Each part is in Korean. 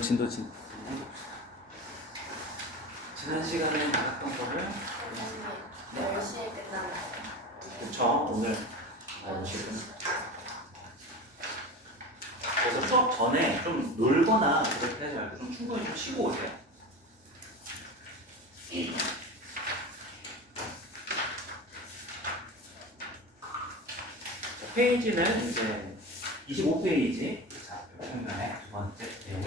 진도 해봅시다. 지난 시간에 나갔던 거를 10시에 끝나나요? 그쵸 오늘 10시에 끝나. 그래서 수업 전에 좀 놀거나 그렇게 하지 말고 좀 충분히 좀 쉬고 오세요. 페이지는 이제 25페이지. 자, 평면의 두 번째 내용.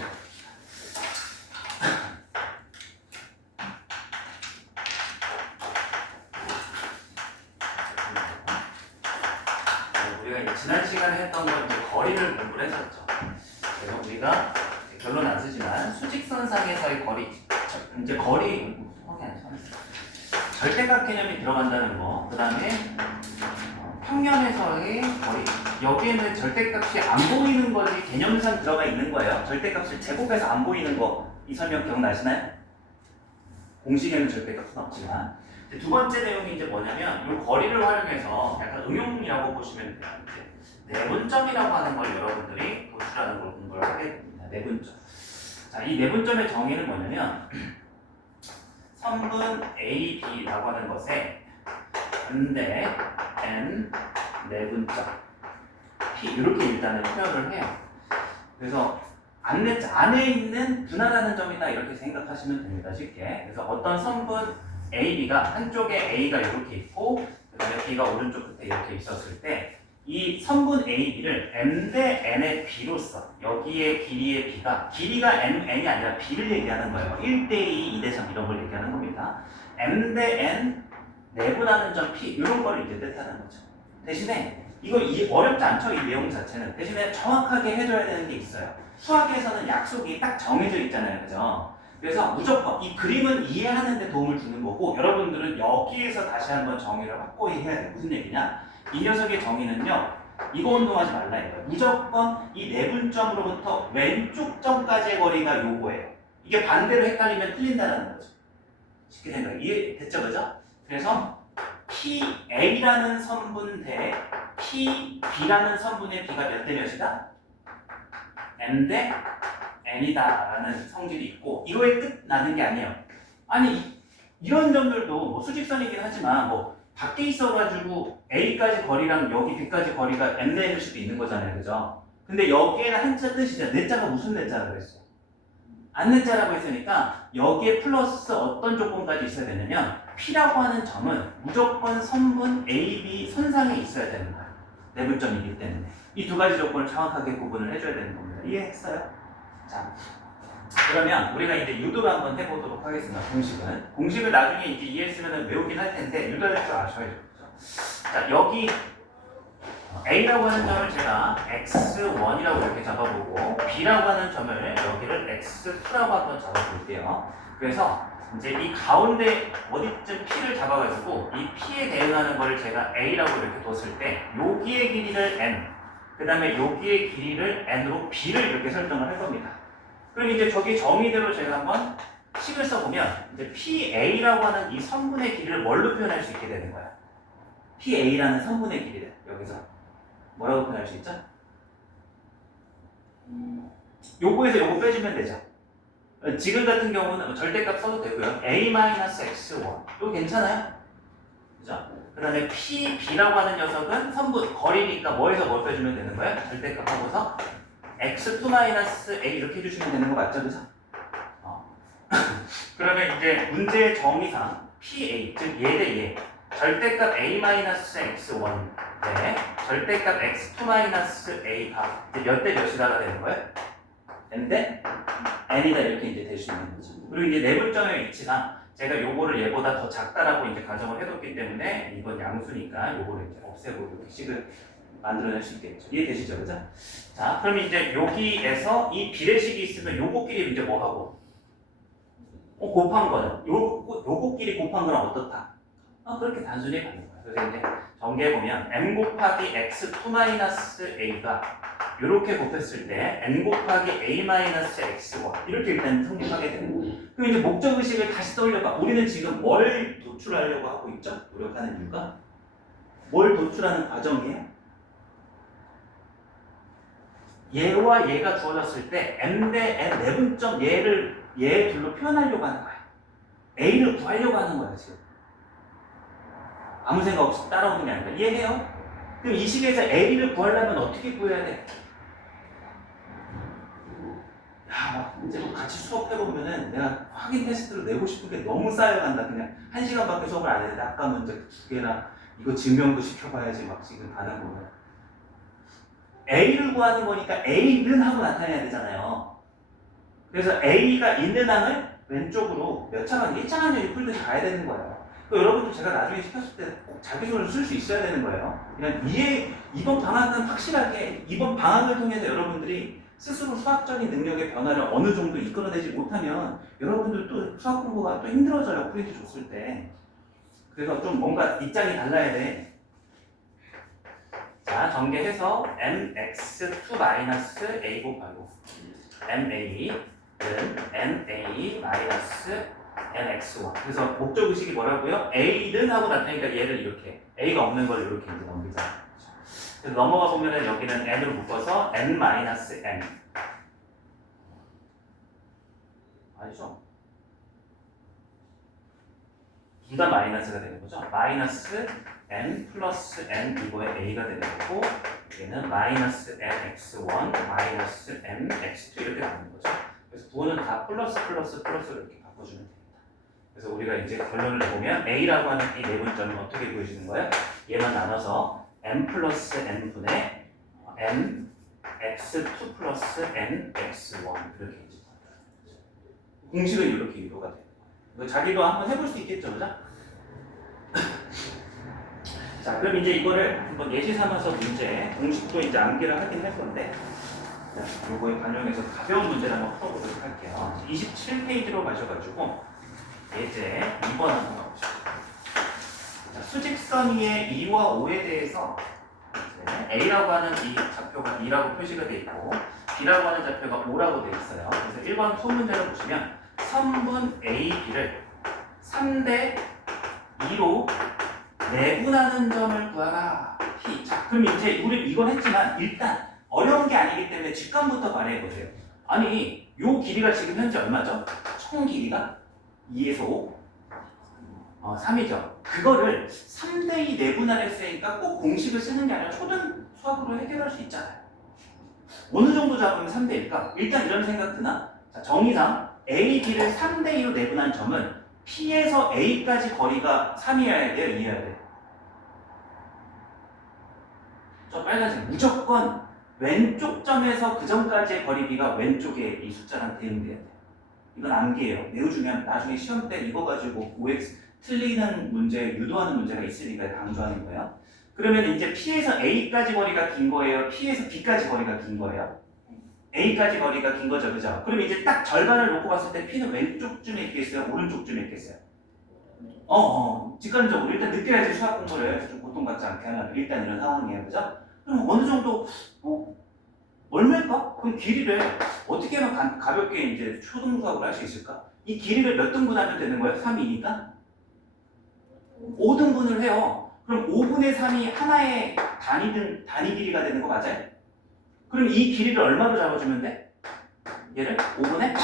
우리가 이제 지난 시간에 했던 건 이제 거리를 공부를 했었죠. 그래서 우리가 결론 안 쓰지만 수직선상에서의 거리, 이제 거리 절대각 개념이 들어간다는 거, 그 다음에 평면에서의 거리. 여기에는 절대값이 안 보이는 것이 개념상 들어가 있는 거예요. 절대값을 제곱해서 안 보이는 거, 이 설명 기억나시나요? 공식에는 절대값은 없지만. 두 번째 내용이 이제 뭐냐면 이 거리를 활용해서 약간 응용이라고 보시면 돼요. 내분점이라고 하는 걸 여러분들이 도출하는 걸 공부를 하게 됩니다. 내분점. 자, 이 내분점의 정의는 뭐냐면 선분 A, B라고 하는 것에 반대 N 내분점 P 이렇게 일단은 표현을 해요. 그래서 안에 있는 분할하는 점이다 이렇게 생각하시면 됩니다. 쉽게. 그래서 어떤 선분 A, B가 한쪽에 A가 이렇게 있고 그 다음에 B가 오른쪽 끝에 이렇게 있었을 때 이 선분 A, B를 M 대 N의 B로서 여기에 길이의 B가 길이가 N이 아니라 B를 얘기하는 거예요. 1대 2, 2대 3 이런 걸 얘기하는 겁니다. M 대 N 내분하는 점 P 이런 걸 이제 뜻하는 거죠. 대신에 이거 어렵지 않죠? 이 내용 자체는. 대신에 정확하게 해줘야 되는 게 있어요. 수학에서는 약속이 딱 정해져 있잖아요. 그죠? 그래서 무조건 이 그림은 이해하는 데 도움을 주는 거고 여러분들은 여기에서 다시 한번 정의를 확고히 해야 돼요. 무슨 얘기냐? 이 녀석의 정의는요. 이거 운동하지 말라 이거예요. 무조건 이 내분점으로부터 왼쪽 점까지의 거리가 요거예요. 이게 반대로 헷갈리면 틀린다는 거죠. 쉽게 생각해. 이해됐죠? 그죠? 그래서 PA라는 선분 대 PB라는 선분의 B가 몇 대 몇이다? M 대 N이다 라는 성질이 있고 이거에 끝 나는 게 아니에요. 아니 이런 점들도 뭐 수직선이긴 하지만 뭐 밖에 있어가지고 A까지 거리랑 여기 B까지 거리가 M 내일 수도 있는 거잖아요. 그죠? 근데 여기에는 한자 뜻이죠. 내자가 무슨 내자라고 그랬어요? 안 내자라고 했으니까 여기에 플러스 어떤 조건까지 있어야 되냐면 P라고 하는 점은 무조건 선분 A, B 선상에 있어야 되는 거예요. 내분점이기 때문에 이 두 가지 조건을 정확하게 구분을 해줘야 되는 겁니다. 이해했어요? 자, 그러면 우리가 이제 유도를 한번 해보도록 하겠습니다. 공식을 나중에 이제 이해했으면 외우긴 할 텐데 유도할 줄 아셔야죠. 자, 여기 A라고 하는 점을 제가 X1이라고 이렇게 잡아보고 B라고 하는 점을 여기를 X2라고 한번 잡아볼게요. 그래서 이제 이 가운데 어디쯤 P를 잡아가지고 이 P에 대응하는 거를 제가 A라고 이렇게 뒀을 때 여기의 길이를 N 그 다음에 여기의 길이를 N으로 B를 이렇게 설정을 할 겁니다. 그럼 이제 저기 정의대로 제가 한번 식을 써보면 이제 PA라고 하는 이 선분의 길이를 뭘로 표현할 수 있게 되는 거야? PA라는 선분의 길이를 여기서 뭐라고 표현할 수 있죠? 요거에서 요거 빼주면 되죠. 지금 같은 경우는 절대값 써도 되고요. A-x1 이거 괜찮아요? 그죠? 그 다음에 PB라고 하는 녀석은 선분 거리니까 뭐에서 뭘 빼주면 되는 거예요? 절대값 하고서 x2-a 이렇게 해주시면 되는 거 맞죠? 그죠? 그러면 이제 문제의 정의상 PA, 즉 얘 대 얘 절대값 A-x1 대 절대값 x2-a가 몇 대 몇이다가 되는 거예요? n 대 n이다 이렇게 이제 될 수 있는 거죠. 그리고 이제 내분점의 위치상 제가 요거를 얘보다 더 작다라고 이제 가정을 해뒀기 때문에 이건 양수니까 요거를 이제 없애고 이렇게 식을 만들어낼 수 있겠죠. 이해되시죠? 그죠? 자, 그럼 이제 여기에서 이 비례식이 있으면 요거끼리 이제 뭐 하고? 곱한 거는 요거끼리 곱한 거는 어떻다? 그렇게 단순히 가는 거예요. 그래서 이제 전개해보면 n 곱하기 x2-a가 이렇게 곱했을 때 n 곱하기 a-x1 이렇게 일단 성립하게 되는 거예요. 그럼 이제 목적의식을 다시 떠올려봐. 우리는 지금 뭘 도출하려고 하고 있죠? 노력하는 이유가? 뭘 도출하는 과정이에요? 얘와 얘가 주어졌을 때 m 대 n 내분점 얘 둘로 표현하려고 하는 거야. a를 구하려고 하는 거야 지금. 아무 생각 없이 따라오는 게 아니라. 이해해요? 그럼 이 식에서 a를 구하려면 어떻게 구해야 돼? 야, 이제 뭐 같이 수업해보면은 내가 확인 테스트로 내고 싶은 게 너무 쌓여간다. 그냥 1시간밖에 수업을 안 했는데 아까 문제 2개나 이거 증명도 시켜봐야지 막 지금 가는 거면. A를 구하는 거니까 A는 하고 나타내야 되잖아요. 그래서 A가 있는 항을 왼쪽으로 몇 차관, 1차관 여기 풀듯이 가야 되는 거예요. 여러분도 제가 나중에 시켰을 때 꼭 자기 손을 쓸 수 있어야 되는 거예요. 그냥 이번 방학은 확실하게 이번 방학을 통해서 여러분들이 스스로 수학적인 능력의 변화를 어느 정도 이끌어내지 못하면 여러분들 또 수학 공부가 또 힘들어져요. 프린트 줬을 때. 그래서 좀 뭔가 입장이 달라야 돼. 자, 전개해서 mx2-a 곱하고 ma는 na-nx1 그래서 목적의식이 뭐라고요? a는 하고 나타니까 얘를 이렇게 a가 없는 걸 이렇게 이제 넘기자. 그래서 넘어가 보면은 여기는 n을 묶어서 n-n 알죠? 둘 다 마이너스가 되는 거죠. 마이너스 n 플러스 n 이거에 a가 되는 거고 얘는 마이너스 nx1 마이너스 nx2 이렇게 나오는 거죠. 그래서 부호는 다 플러스로 이렇게 바꿔주면 됩니다. 그래서 우리가 이제 결론을 내보면 a라고 하는 이 내분점은 어떻게 보여지는 거예요? 얘만 나눠서 n 플러스 n분의 n x2 플러스 n x1 이렇게 이제 공식은 이렇게 유도가 돼요. 이거 자기도 한번 해볼 수 있겠죠, 그죠? 자, 그럼 이제 이거를 한번 예시 삼아서 문제 공식도 이제 암기를 하긴 할 건데, 요거에 반영해서 가벼운 문제를 한번 풀어보도록 할게요. 27페이지로 가셔가지고 예제 2번 한번 가보시죠. 자, 수직선 위의 2와 5에 대해서 A라고 하는 이 좌표가 2라고 표시가 되어 있고 B라고 하는 좌표가 5라고 되어 있어요. 그래서 1번 소문제를 보시면 선분 A, B를 3대 2로 내분하는 점을 구하라. 자, 그럼 이제 우리 이건 했지만 일단 어려운 게 아니기 때문에 직관부터 말해보세요. 아니, 요 길이가 지금 현재 얼마죠? 총 길이가 2에서 5? 3이죠. 그거를 3대2 내분할 했으니까 꼭 공식을 쓰는 게 아니라 초등 수학으로 해결할 수 있잖아요. 어느 정도 잡으면 3대1일까? 일단 이런 생각 드나? 자, 정의상 A, B를 3대2로 내분한 점은 P에서 A까지 거리가 3이어야 돼요? 2여야 돼요? 저 빨간색 무조건 왼쪽 점에서 그 점까지의 거리 B가 왼쪽에 이 숫자랑 대응돼야 돼요. 이건 암기예요. 매우 중요한 나중에 시험 때 이거 가지고 OX 틀리는 문제, 유도하는 문제가 있으니까 강조하는 거예요. 그러면 이제 P에서 A까지 거리가 긴 거예요? P에서 B까지 거리가 긴 거예요? A까지 거리가 긴 거죠, 그죠? 그럼 이제 딱 절반을 놓고 봤을 때 P는 왼쪽쯤에 있겠어요? 오른쪽쯤에 있겠어요? 직관적으로 일단 느껴야지 수학 공부를 좀 고통받지 않게 하면 일단 이런 상황이에요, 그죠? 그럼 어느 정도 얼마일까? 그럼 길이를 어떻게 하면 가볍게 이제 초등 수학을 할 수 있을까? 이 길이를 몇 등분하면 되는 거예요? 3이니까 5등분을 해요. 그럼 5분의 3이 하나의 단위 길이가 되는 거 맞아요? 그럼 이 길이를 얼마로 잡아주면 돼? 얘를 5분의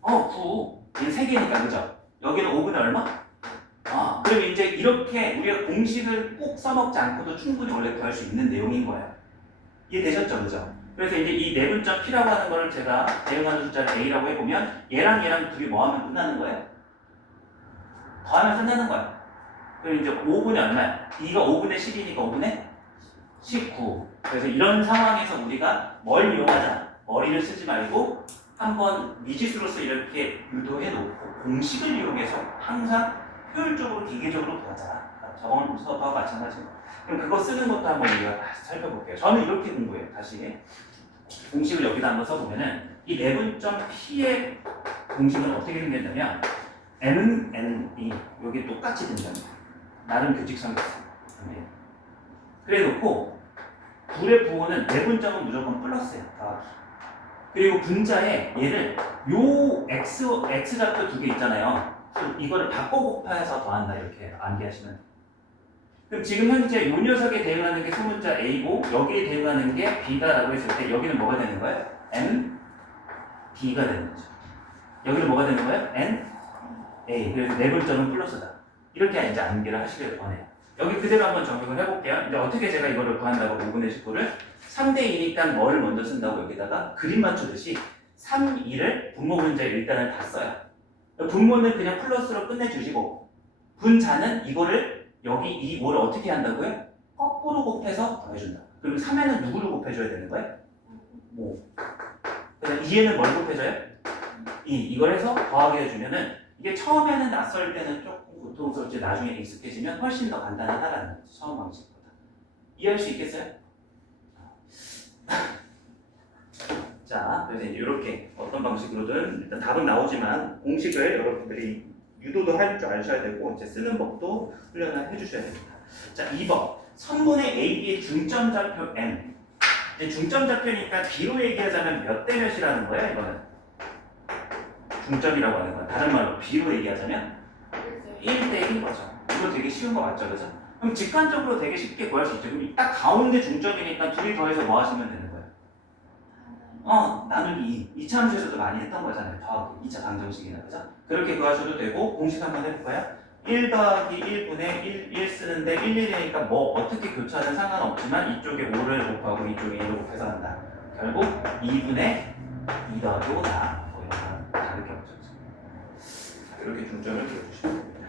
9. 얘는 3개니까 그죠? 여기는 5분의 얼마? 그럼 이제 이렇게 우리가 공식을 꼭 써먹지 않고도 충분히 원래 구할 수 있는 내용인 거예요. 이해되셨죠? 그죠? 그래서 이제 이 내분점 P라고 하는 거를 제가 대응하는 숫자를 A라고 해보면 얘랑 둘이 뭐 하면 끝나는 거예요? 더하면 끝나는 거예요. 그럼 이제 5분의 얼마야? 2가 5분의 10이니까 5분의 19. 그래서 이런 상황에서 우리가 뭘 이용하자? 머리를 쓰지 말고 한번 미지수로서 이렇게 유도해 놓고 공식을 이용해서 항상 효율적으로 기계적으로 구하자. 저번 수업하고 마찬가지로. 그럼 그거 쓰는 것도 한번 우리가 다시 살펴볼게요. 저는 이렇게 공부해요. 다시 공식을 여기다 한번 써보면은 이 내분점 P의 공식은 어떻게 생겼냐면 N이 여기 똑같이 된답니다. 나름 교직성이 있습니다. 그래 놓고 불의 부호는 내분점은 무조건 플러스예요. 더하기. 그리고 분자에 얘를 요 X좌표 두 개 있잖아요. 이거를 바꿔 곱해서 더한다 이렇게 암기하시면 돼요. 그럼 지금 현재 이 녀석에 대응하는 게 소문자 A고 여기에 대응하는 게 B다라고 했을 때 여기는 뭐가 되는 거예요? N, B가 되는 거죠. 여기는 뭐가 되는 거예요? N, A. 그래서 내분점은 플러스다. 이렇게 이제 암기를 하시길 권해요. 여기 그대로 한번 적용을 해볼게요. 이제 어떻게 제가 이거를 구한다고 5분의 19를 3대 2니까 뭐를 먼저 쓴다고 여기다가 그림 맞추듯이 3, 2를 분모 문제 일단은 다 써요. 분모는 그냥 플러스로 끝내주시고 분자는 이거를 여기 이 5를 어떻게 한다고요? 거꾸로 곱해서 더해준다. 그럼 3에는 누구를 곱해줘야 되는 거예요? 5. 그다음 2에는 뭘 곱해줘요? 2. 이걸 해서 더하게 해주면은 이게 처음에는 낯설 때는 조금 고통스럽지 나중에 익숙해지면 훨씬 더 간단하다라는 거죠. 처음 방식보다. 이해할 수 있겠어요? 자, 그래서 이제 이렇게 어떤 방식으로든 일단 답은 나오지만 공식을 여러분들이 유도도 할 줄 아셔야 되고 이제 쓰는 법도 훈련을 해주셔야 됩니다. 자, 2번 선분의 AB의 중점 좌표 M. 이제 중점 좌표니까 B로 얘기하자면 몇 대 몇이라는 거예요, 이거는. 중점이라고 하는 건 다른 말로 B로 얘기하자면 1대 1인 거죠. 이거 되게 쉬운 거 맞죠, 그죠? 그럼 직관적으로 되게 쉽게 구할 수 있죠. 그럼 딱 가운데 중점이니까 둘이 더해서 뭐 하시면 되는 거예요? 나누기 2. 2차 함수에서도 많이 했던 거잖아요. 더하기 2차 방정식이나 그죠? 그렇게 구하셔도 되고 공식 한번 해볼까요? 1 더하기 1분의 1 쓰는데 1, 1이니까 뭐 어떻게 교차하든 상관없지만 이쪽에 5를 곱하고 이쪽에 1을 곱해서 한다. 결국 2분의 2 더하기 5다. 뭐 이런 다르게 없죠. 이렇게 중점을 그려주시면 됩니다.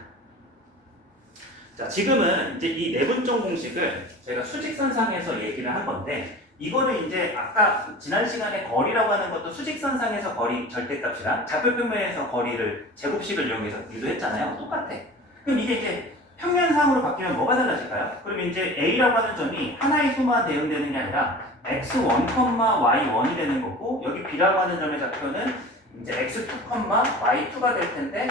자, 지금은 이제 이 내분점 공식을 제가 수직선상에서 얘기를 한 건데 이거는 이제 아까 지난 시간에 거리라고 하는 것도 수직선상에서 거리 절대값이랑 좌표평면에서 거리를 제곱식을 이용해서 유도했잖아요. 똑같아. 그럼 이게 이제 평면상으로 바뀌면 뭐가 달라질까요? 그럼 이제 A라고 하는 점이 하나의 수만 대응되는 게 아니라 x1, y1이 되는 거고 여기 B라고 하는 점의 좌표는 이제 x2, y2가 될 텐데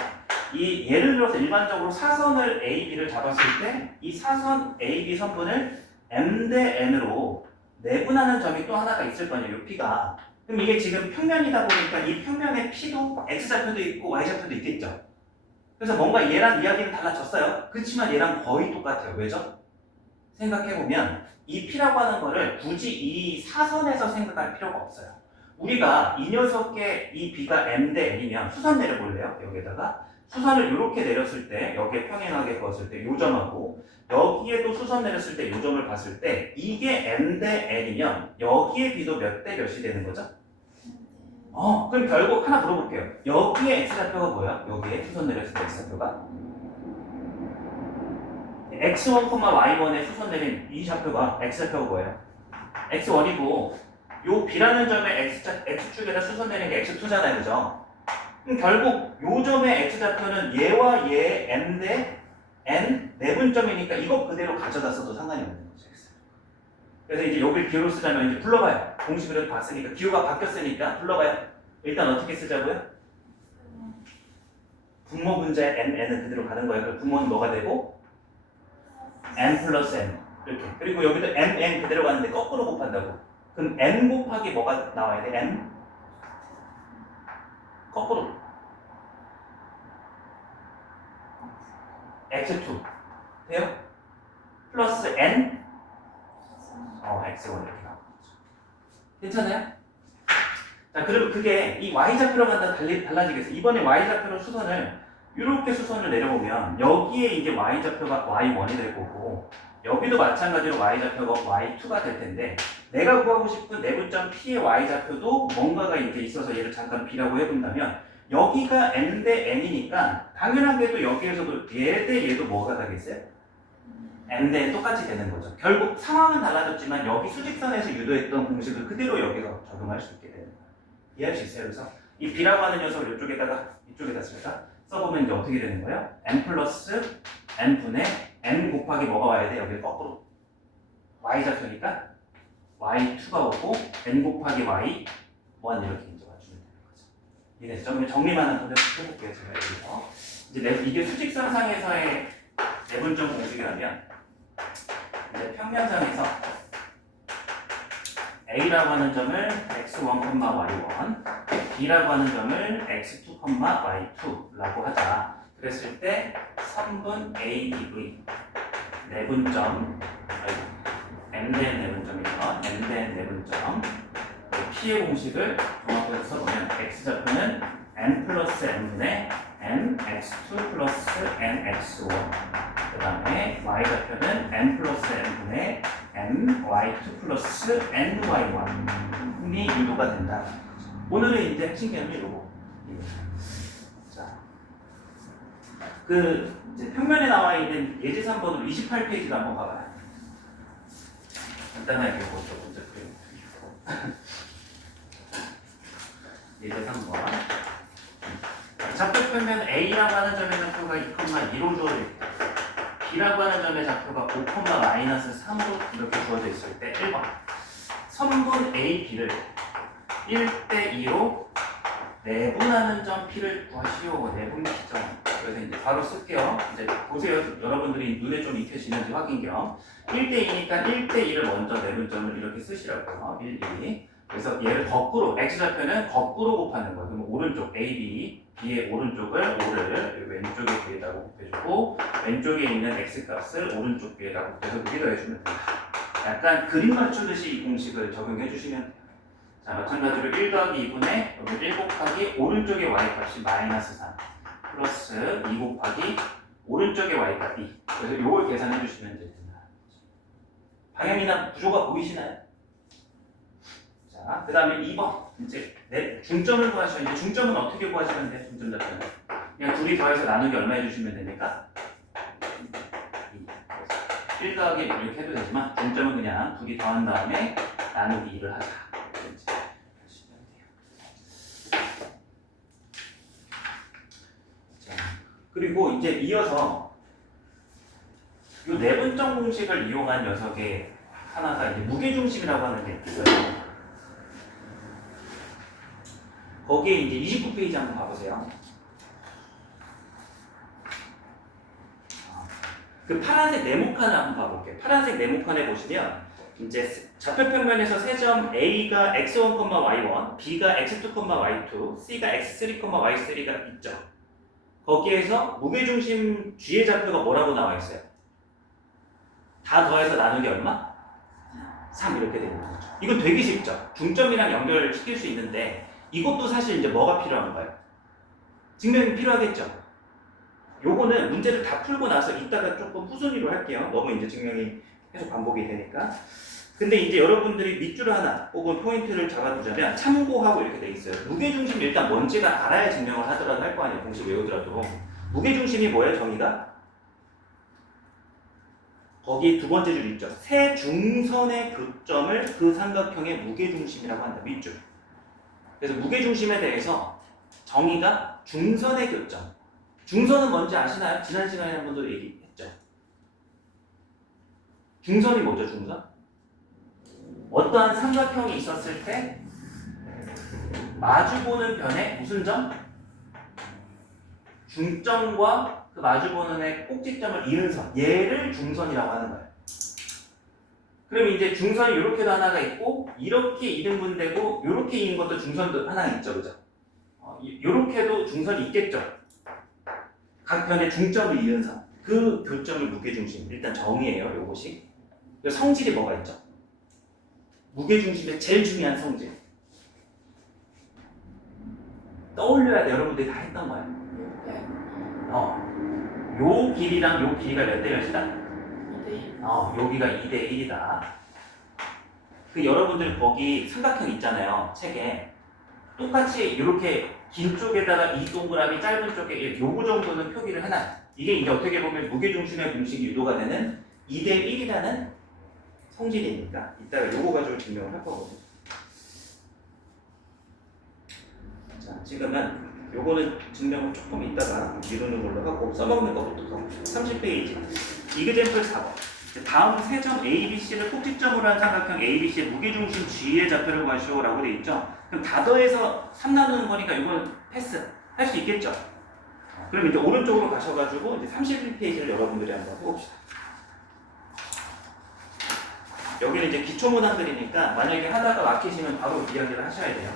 이 예를 들어서 일반적으로 사선을 A, B를 잡았을 때 이 사선 A, B 선분을 M 대 N으로 내분하는 점이 또 하나가 있을 거 아니에요, 이 P가. 그럼 이게 지금 평면이다 보니까 이 평면의 P도 X좌표도 있고 Y좌표도 있겠죠. 그래서 뭔가 얘랑 이야기는 달라졌어요. 그렇지만 얘랑 거의 똑같아요. 왜죠? 생각해보면 이 P라고 하는 거를 굳이 이 사선에서 생각할 필요가 없어요. 우리가 이 녀석의 이 B가 M 대 N이면 수선 내려볼래요? 여기에다가 수선을 이렇게 내렸을 때 여기에 평행하게 그었을 때 요 점하고 여기에도 수선 내렸을 때 요 점을 봤을 때 이게 M 대 N이면 여기에 B도 몇 대 몇이 되는 거죠? 그럼 결국 하나 물어볼게요. 여기에 X좌표가 뭐야? 여기에 수선 내렸을 때 X좌표가? X1, Y1에 수선 내린 이 좌표가 X좌표가 뭐예요? X1이고 요 B라는 점에 X축에다 수선 내린 게 X2잖아요, 그죠? 그럼 결국 요 점의 X좌표는 얘와 얘 M 대 N 내분점이니까 이거 그대로 가져다 써도 상관이 없는 거죠. 그래서 이제 여기를 기호로 쓰자면 이제 불러봐요. 공식을 봤으니까 기호가 바뀌었으니까 불러봐요. 일단 어떻게 쓰자고요? 분모 분자의 N은 그대로 가는 거예요. 그럼 분모는 뭐가 되고? N 플러스 N 이렇게. 그리고 여기도 N 그대로 가는데 거꾸로 곱한다고. 그럼 N 곱하기 뭐가 나와야 돼? N? 거꾸로. X2 돼요? 플러스 N? X1 이렇게 나오는 거죠. 괜찮아요? 자, 그리고 그게 이 Y좌표로 간다 달라지겠어요. 이번에 Y좌표로 수선을 이렇게 수선을 내려보면 여기에 이제 Y좌표가 Y1이 될 거고 여기도 마찬가지로 Y좌표가 Y2가 될 텐데 내가 구하고 싶은 내분점 P의 Y좌표도 뭔가가 이제 있어서 얘를 잠깐 B라고 해본다면 여기가 M 대 N이니까 당연하게도 여기에서도 얘 대 얘도 뭐가 되겠어요? M 대 N 똑같이 되는 거죠. 결국 상황은 달라졌지만 여기 수직선에서 유도했던 공식을 그대로 여기서 적용할 수 있게 되는 거예요. 이해할 수 있어요? 그래서 이 B라고 하는 녀석을 이쪽에다 쓸까? 써보면 이제 어떻게 되는 거예요? M 플러스 N분의 N 곱하기 뭐가 와야 돼? 여기 거꾸로 Y좌표니까 Y2가 오고 N 곱하기 Y1 이렇게 이제 맞추면 되는 거죠. 이해됐죠? 정리만 한번 해볼게요. 제가 여기서 이제 이게 수직선상에서의 내분점 공식이라면 이제 평면상에서 A라고 하는 점을 x1, y1, B라고 하는 점을 x2, y2라고 하자. 그랬을 때 3분 AB의 내분점 m 대n 내분점이죠. m 대n 내분점 p의 공식을 종합해서 써보면 x좌표는 n 플러스 n분의 nx2 플러스 nx1 그 다음에 y좌표는 n 플러스 n분의 ny2 플러스 ny1이 유도가 된다. 오늘의 이제 핵심 개념이 이거. 자, 이제 평면에 나와 있는 예제 3번으로 28페이지를 한번 봐봐요. 간단하게 보죠. 문제 풀고. 예제 3번. 좌표 평면 A라고 하는 점의 좌표가 2,2로 주어져 있다. B라고 하는 점의 좌표가 5, -3으로 이렇게 주어져 있을 때 1번. 선분 A, B를 1대 2로 내분하는 점 P를 구하시오. 내분 P점. 그래서 이제 바로 쓸게요. 이제 보세요. 여러분들이 눈에 좀 익혀지는지 확인 겸. 1대 2니까 1대 2를 먼저 내분점을 이렇게 쓰시라고요. 1, 2. 그래서 얘를 거꾸로, x좌표는 거꾸로 곱하는 거예요. 그럼 오른쪽 A, B, B의 오른쪽을 5를 왼쪽에 B에다 곱해주고 왼쪽에 있는 x값을 오른쪽 B에다 곱해서 여기 더해주면 돼요. 약간 그림 맞추듯이 이 공식을 적용해 주시면 돼요. 자, 마찬가지로 1 더하기 2분의 여기 1 곱하기 오른쪽의 y값이 -3 플러스 2 곱하기 오른쪽의 y값 2. 그래서 이걸 계산해 주시면 됩니다. 방향이나 구조가 보이시나요? 자, 그 다음에 2번. 이제 중점을 구하셔야 이제 중점은 어떻게 구하시면 돼요? 중점 잡혀는. 그냥 둘이 더해서 나누기 얼마 해주시면 됩니까? 2. 1 더하기 이렇게 해도 되지만 중점은 그냥 둘이 더한 다음에 나누기 2를 하자. 이렇게 하시면 돼요. 자, 그리고 이제 이어서 이 내분점 공식을 이용한 녀석의 하나가 이제 무게중심이라고 하는 게 있어요. 거기에 이제 29페이지 한번 가보세요. 그 파란색 네모칸을 한번 봐볼게요. 파란색 네모칸에 보시면 이제 좌표평면에서 세 점 A가 x1, y1, B가 x2, y2, C가 x3, y3가 있죠. 거기에서 무게중심 G의 좌표가 뭐라고 나와 있어요? 다 더해서 나누기 얼마? 3 이렇게 되는 거죠. 이건 되게 쉽죠. 중점이랑 연결시킬 수 있는데 이것도 사실 이제 뭐가 필요한 거예요? 증명이 필요하겠죠. 요거는 문제를 다 풀고 나서 이따가 조금 후순위로 할게요. 너무 이제 증명이 계속 반복이 되니까. 근데 이제 여러분들이 밑줄 하나 혹은 포인트를 잡아두자면 참고하고 이렇게 돼 있어요. 무게중심 일단 뭔지가 알아야 증명을 하더라도 할 거 아니에요. 공식 외우더라도. 무게중심이 뭐예요? 정의가? 거기 두 번째 줄 있죠. 세 중선의 교점을 그 삼각형의 무게중심이라고 한다. 밑줄. 그래서 무게중심에 대해서 정의가 중선의 교점. 중선은 뭔지 아시나요? 지난 시간에 한 번도 얘기했죠. 중선이 뭐죠? 중선? 어떠한 삼각형이 있었을 때 마주보는 변에 무슨 점? 중점과 그 마주보는 의 꼭지점을 이는 선. 얘를 중선이라고 하는 거예요. 그럼 이제 중선이 이렇게도 하나가 있고 이렇게 이등분되고 이렇게 이는 것도 중선도 하나 있죠. 그죠? 이렇게도 중선이 있겠죠. 각 변의 중점을 이은 선. 그 교점을 무게중심. 일단 정의예요. 요것이. 성질이 뭐가 있죠? 무게중심의 제일 중요한 성질. 떠올려야 돼. 여러분들이 다 했던 거예요. 요 길이랑 요 길이가 몇 대 몇이다? 2대1. 여기가 2대 1이다. 그 여러분들 거기 삼각형 있잖아요. 책에. 똑같이 이렇게 긴 쪽에다가 이 동그라미 짧은 쪽에 요거 정도는 표기를 해놔요. 이게 이제 어떻게 보면 무게중심의 공식이 유도가 되는 2대 1이라는 성질이니까 이따가 요거 가지고 증명을 할 거거든요. 자, 지금은 요거는 증명을 조금 이따가 미루는 걸로 하고 써먹는 것부터 가봅시다. 30페이지 이그젠플 4번. 다음 세 점 A, B, C를 꼭지점으로 한 삼각형 A, B, C의 무게중심 G의 좌표를 구하시오 라고 되어 있죠. 그럼 다 더해서 3 나누는 거니까 이거는 패스 할 수 있겠죠. 그럼 이제 오른쪽으로 가셔가지고 이제 31페이지를 여러분들이 한번 해봅시다. 여기는 이제 기초문항들이니까 만약에 하다가 막히시면 바로 이야기를 하셔야 돼요.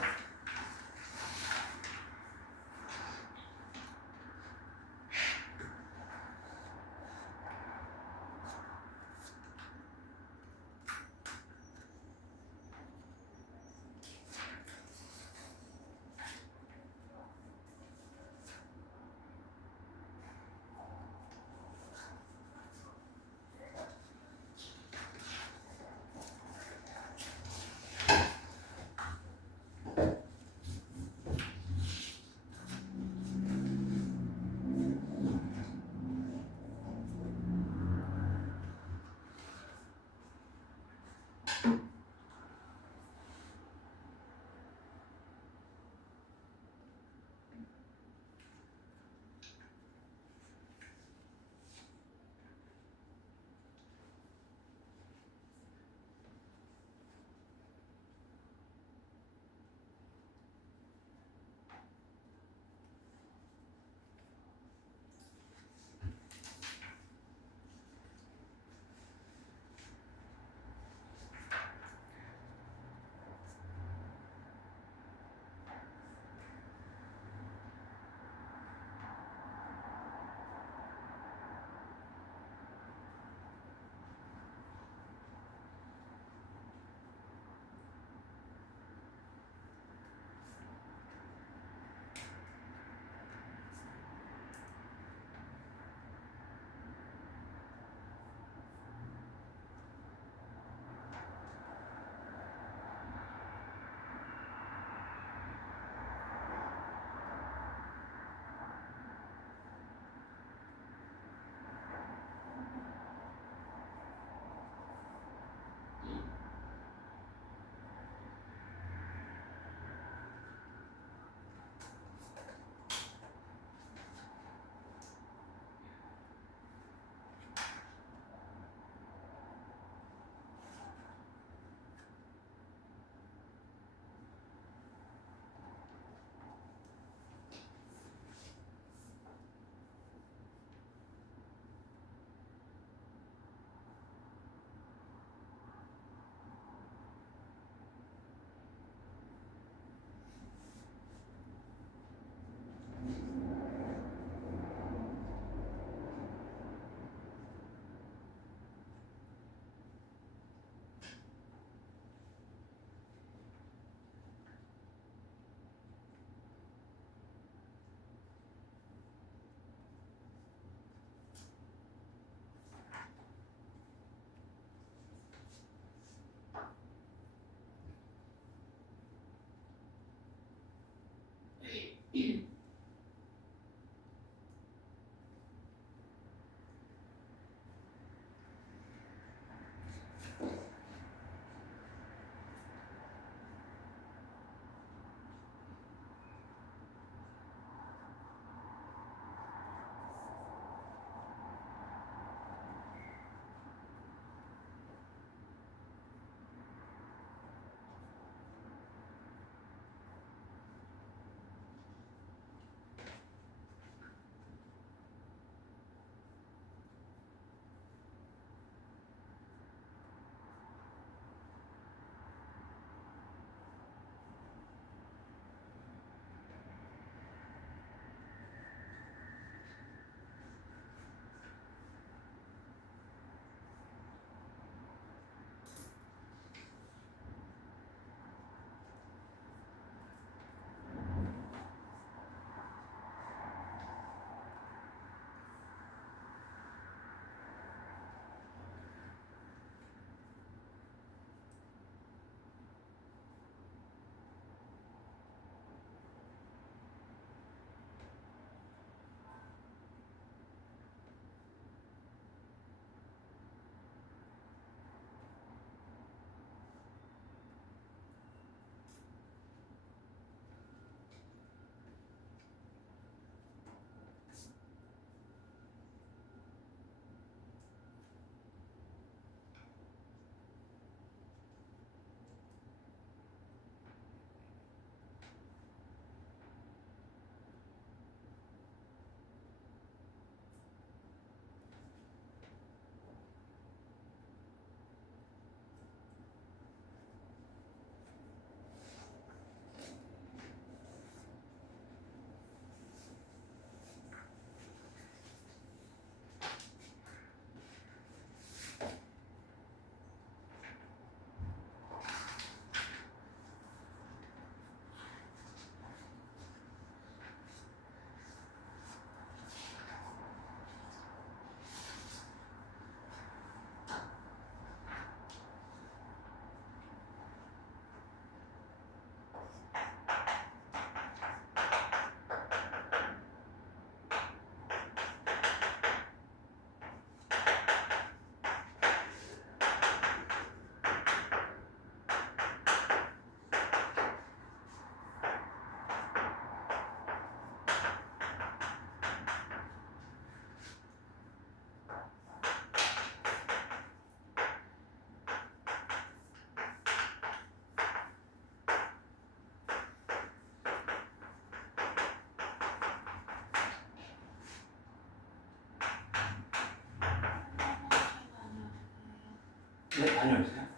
네, 다녀오세요.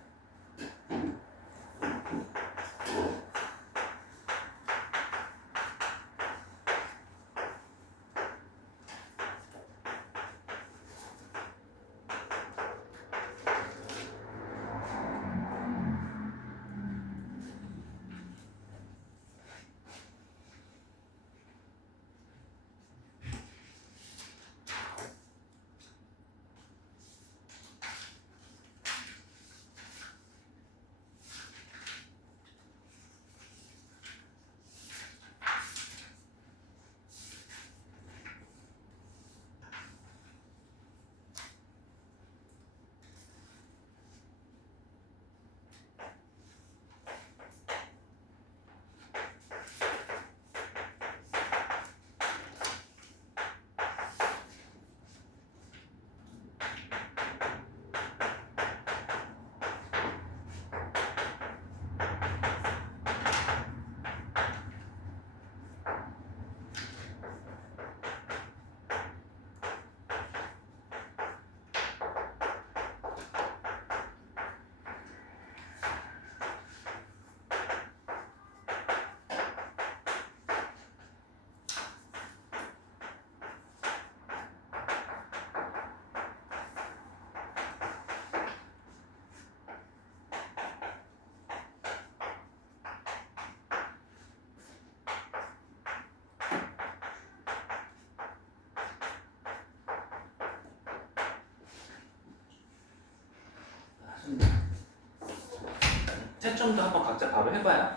채점도 한번 각자 바로 해봐요.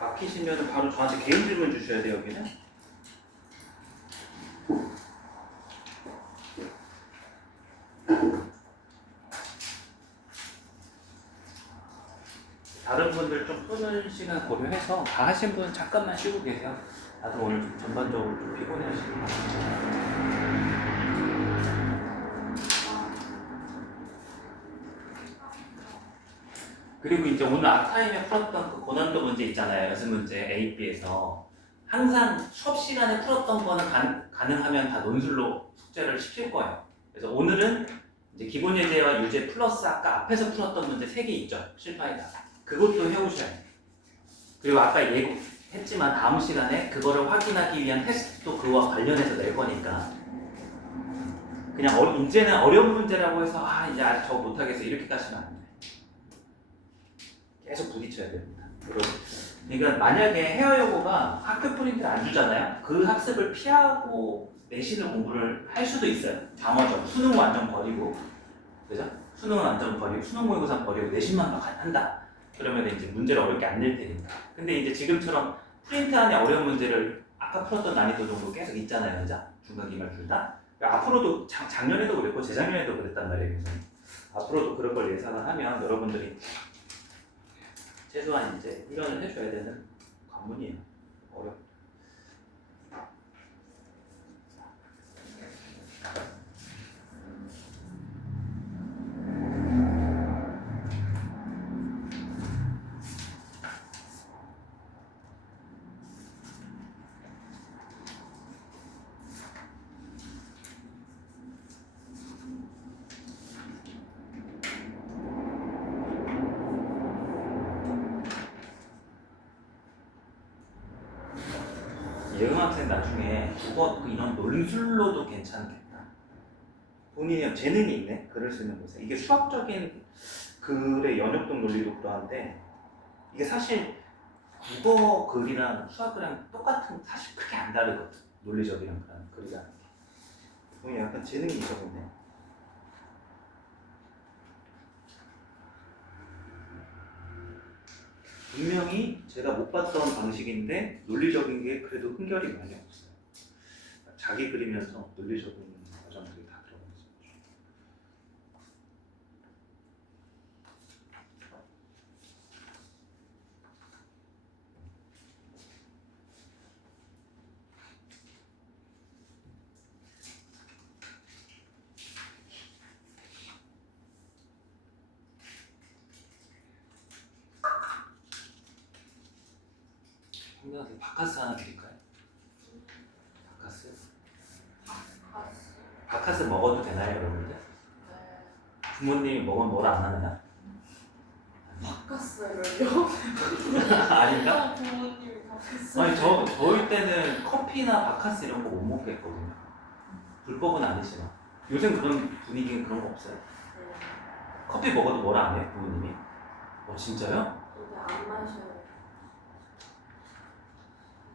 막히시면 바로 저한테 개인 질문 주셔야 돼요, 여기는. 다른 분들 좀 푸는 시간 고려해서 다 하신 분은 잠깐만 쉬고 계세요. 나도 오늘 좀 전반적으로 좀 피곤해하시고. 그리고 이제 오늘 앞타임에 풀었던 그 고난도 문제 있잖아요. 연습 문제 A, B에서 항상 수업 시간에 풀었던 거는 가능하면 다 논술로 숙제를 시킬 거예요. 그래서 오늘은 이제 기본 예제와 유제 플러스 아까 앞에서 풀었던 문제 3개 있죠. 실파이다. 그것도 해오셔야 돼요. 그리고 아까 예고했지만 다음 시간에 그거를 확인하기 위한 테스트도 그와 관련해서 낼 거니까 그냥 이제는 어려운 문제라고 해서 이제 아직 저거 못하겠어 이렇게 가시면 안 돼요. 계속 부딪혀야 됩니다. 그러니까 만약에 헤어요고가 학교 프린트를 안 주잖아요. 그 학습을 피하고 내신을 공부를 할 수도 있어요. 방어적. 수능 완전 버리고, 그죠? 수능은 완전 버리고, 수능 모의고사 버리고 내신만 막 한다. 그러면 이제 문제를 어렵게 안 낼 테니까. 근데 이제 지금처럼 프린트 안에 어려운 문제를 아까 풀었던 난이도 정도 계속 있잖아요, 현재 중간 기말 둘 다. 그러니까 앞으로도 작년에도 그랬고 재작년에도 그랬단 말이에요. 그래서 앞으로도 그럴 걸 예상을 하면 여러분들이 최소한 이제 훈련을 해줘야 되는 관문이에요. 어렵. 예응 학생 나중에 국어 이런 논술로도 괜찮겠다. 본인이 재능이 있네, 글을 쓰는 것에. 이게 수학적인 글의 연역동 논리도 그러한데 이게 사실 국어 글이랑 수학 글이랑 똑같은 사실 크게 안 다르거든. 논리적이랑 그런 글이라는 게. 본인이 약간 재능이 있어 보네. 분명히 제가 못 봤던 방식인데 논리적인 게 그래도 흠결이 많이 없어요. 자기 그리면서 논리적인 과정들이 다 들어가 있어요. 형님한테 바카스 하나 드릴까요? 바카스? 바카스 먹어도 되나요, 여러분들? 부모님이 먹으면 뭐라 안 하나요? 바카스를요? 아닌가? 부모님이 바카스. 아니 저희 때는 커피나 바카스 이런 거 못 먹겠거든요. 불법은 아니지만 요즘 그런 분위기는 그런 거 없어요. 커피 먹어도 뭐라 안 해요 부모님이? 진짜요? 근데 안 마셔요.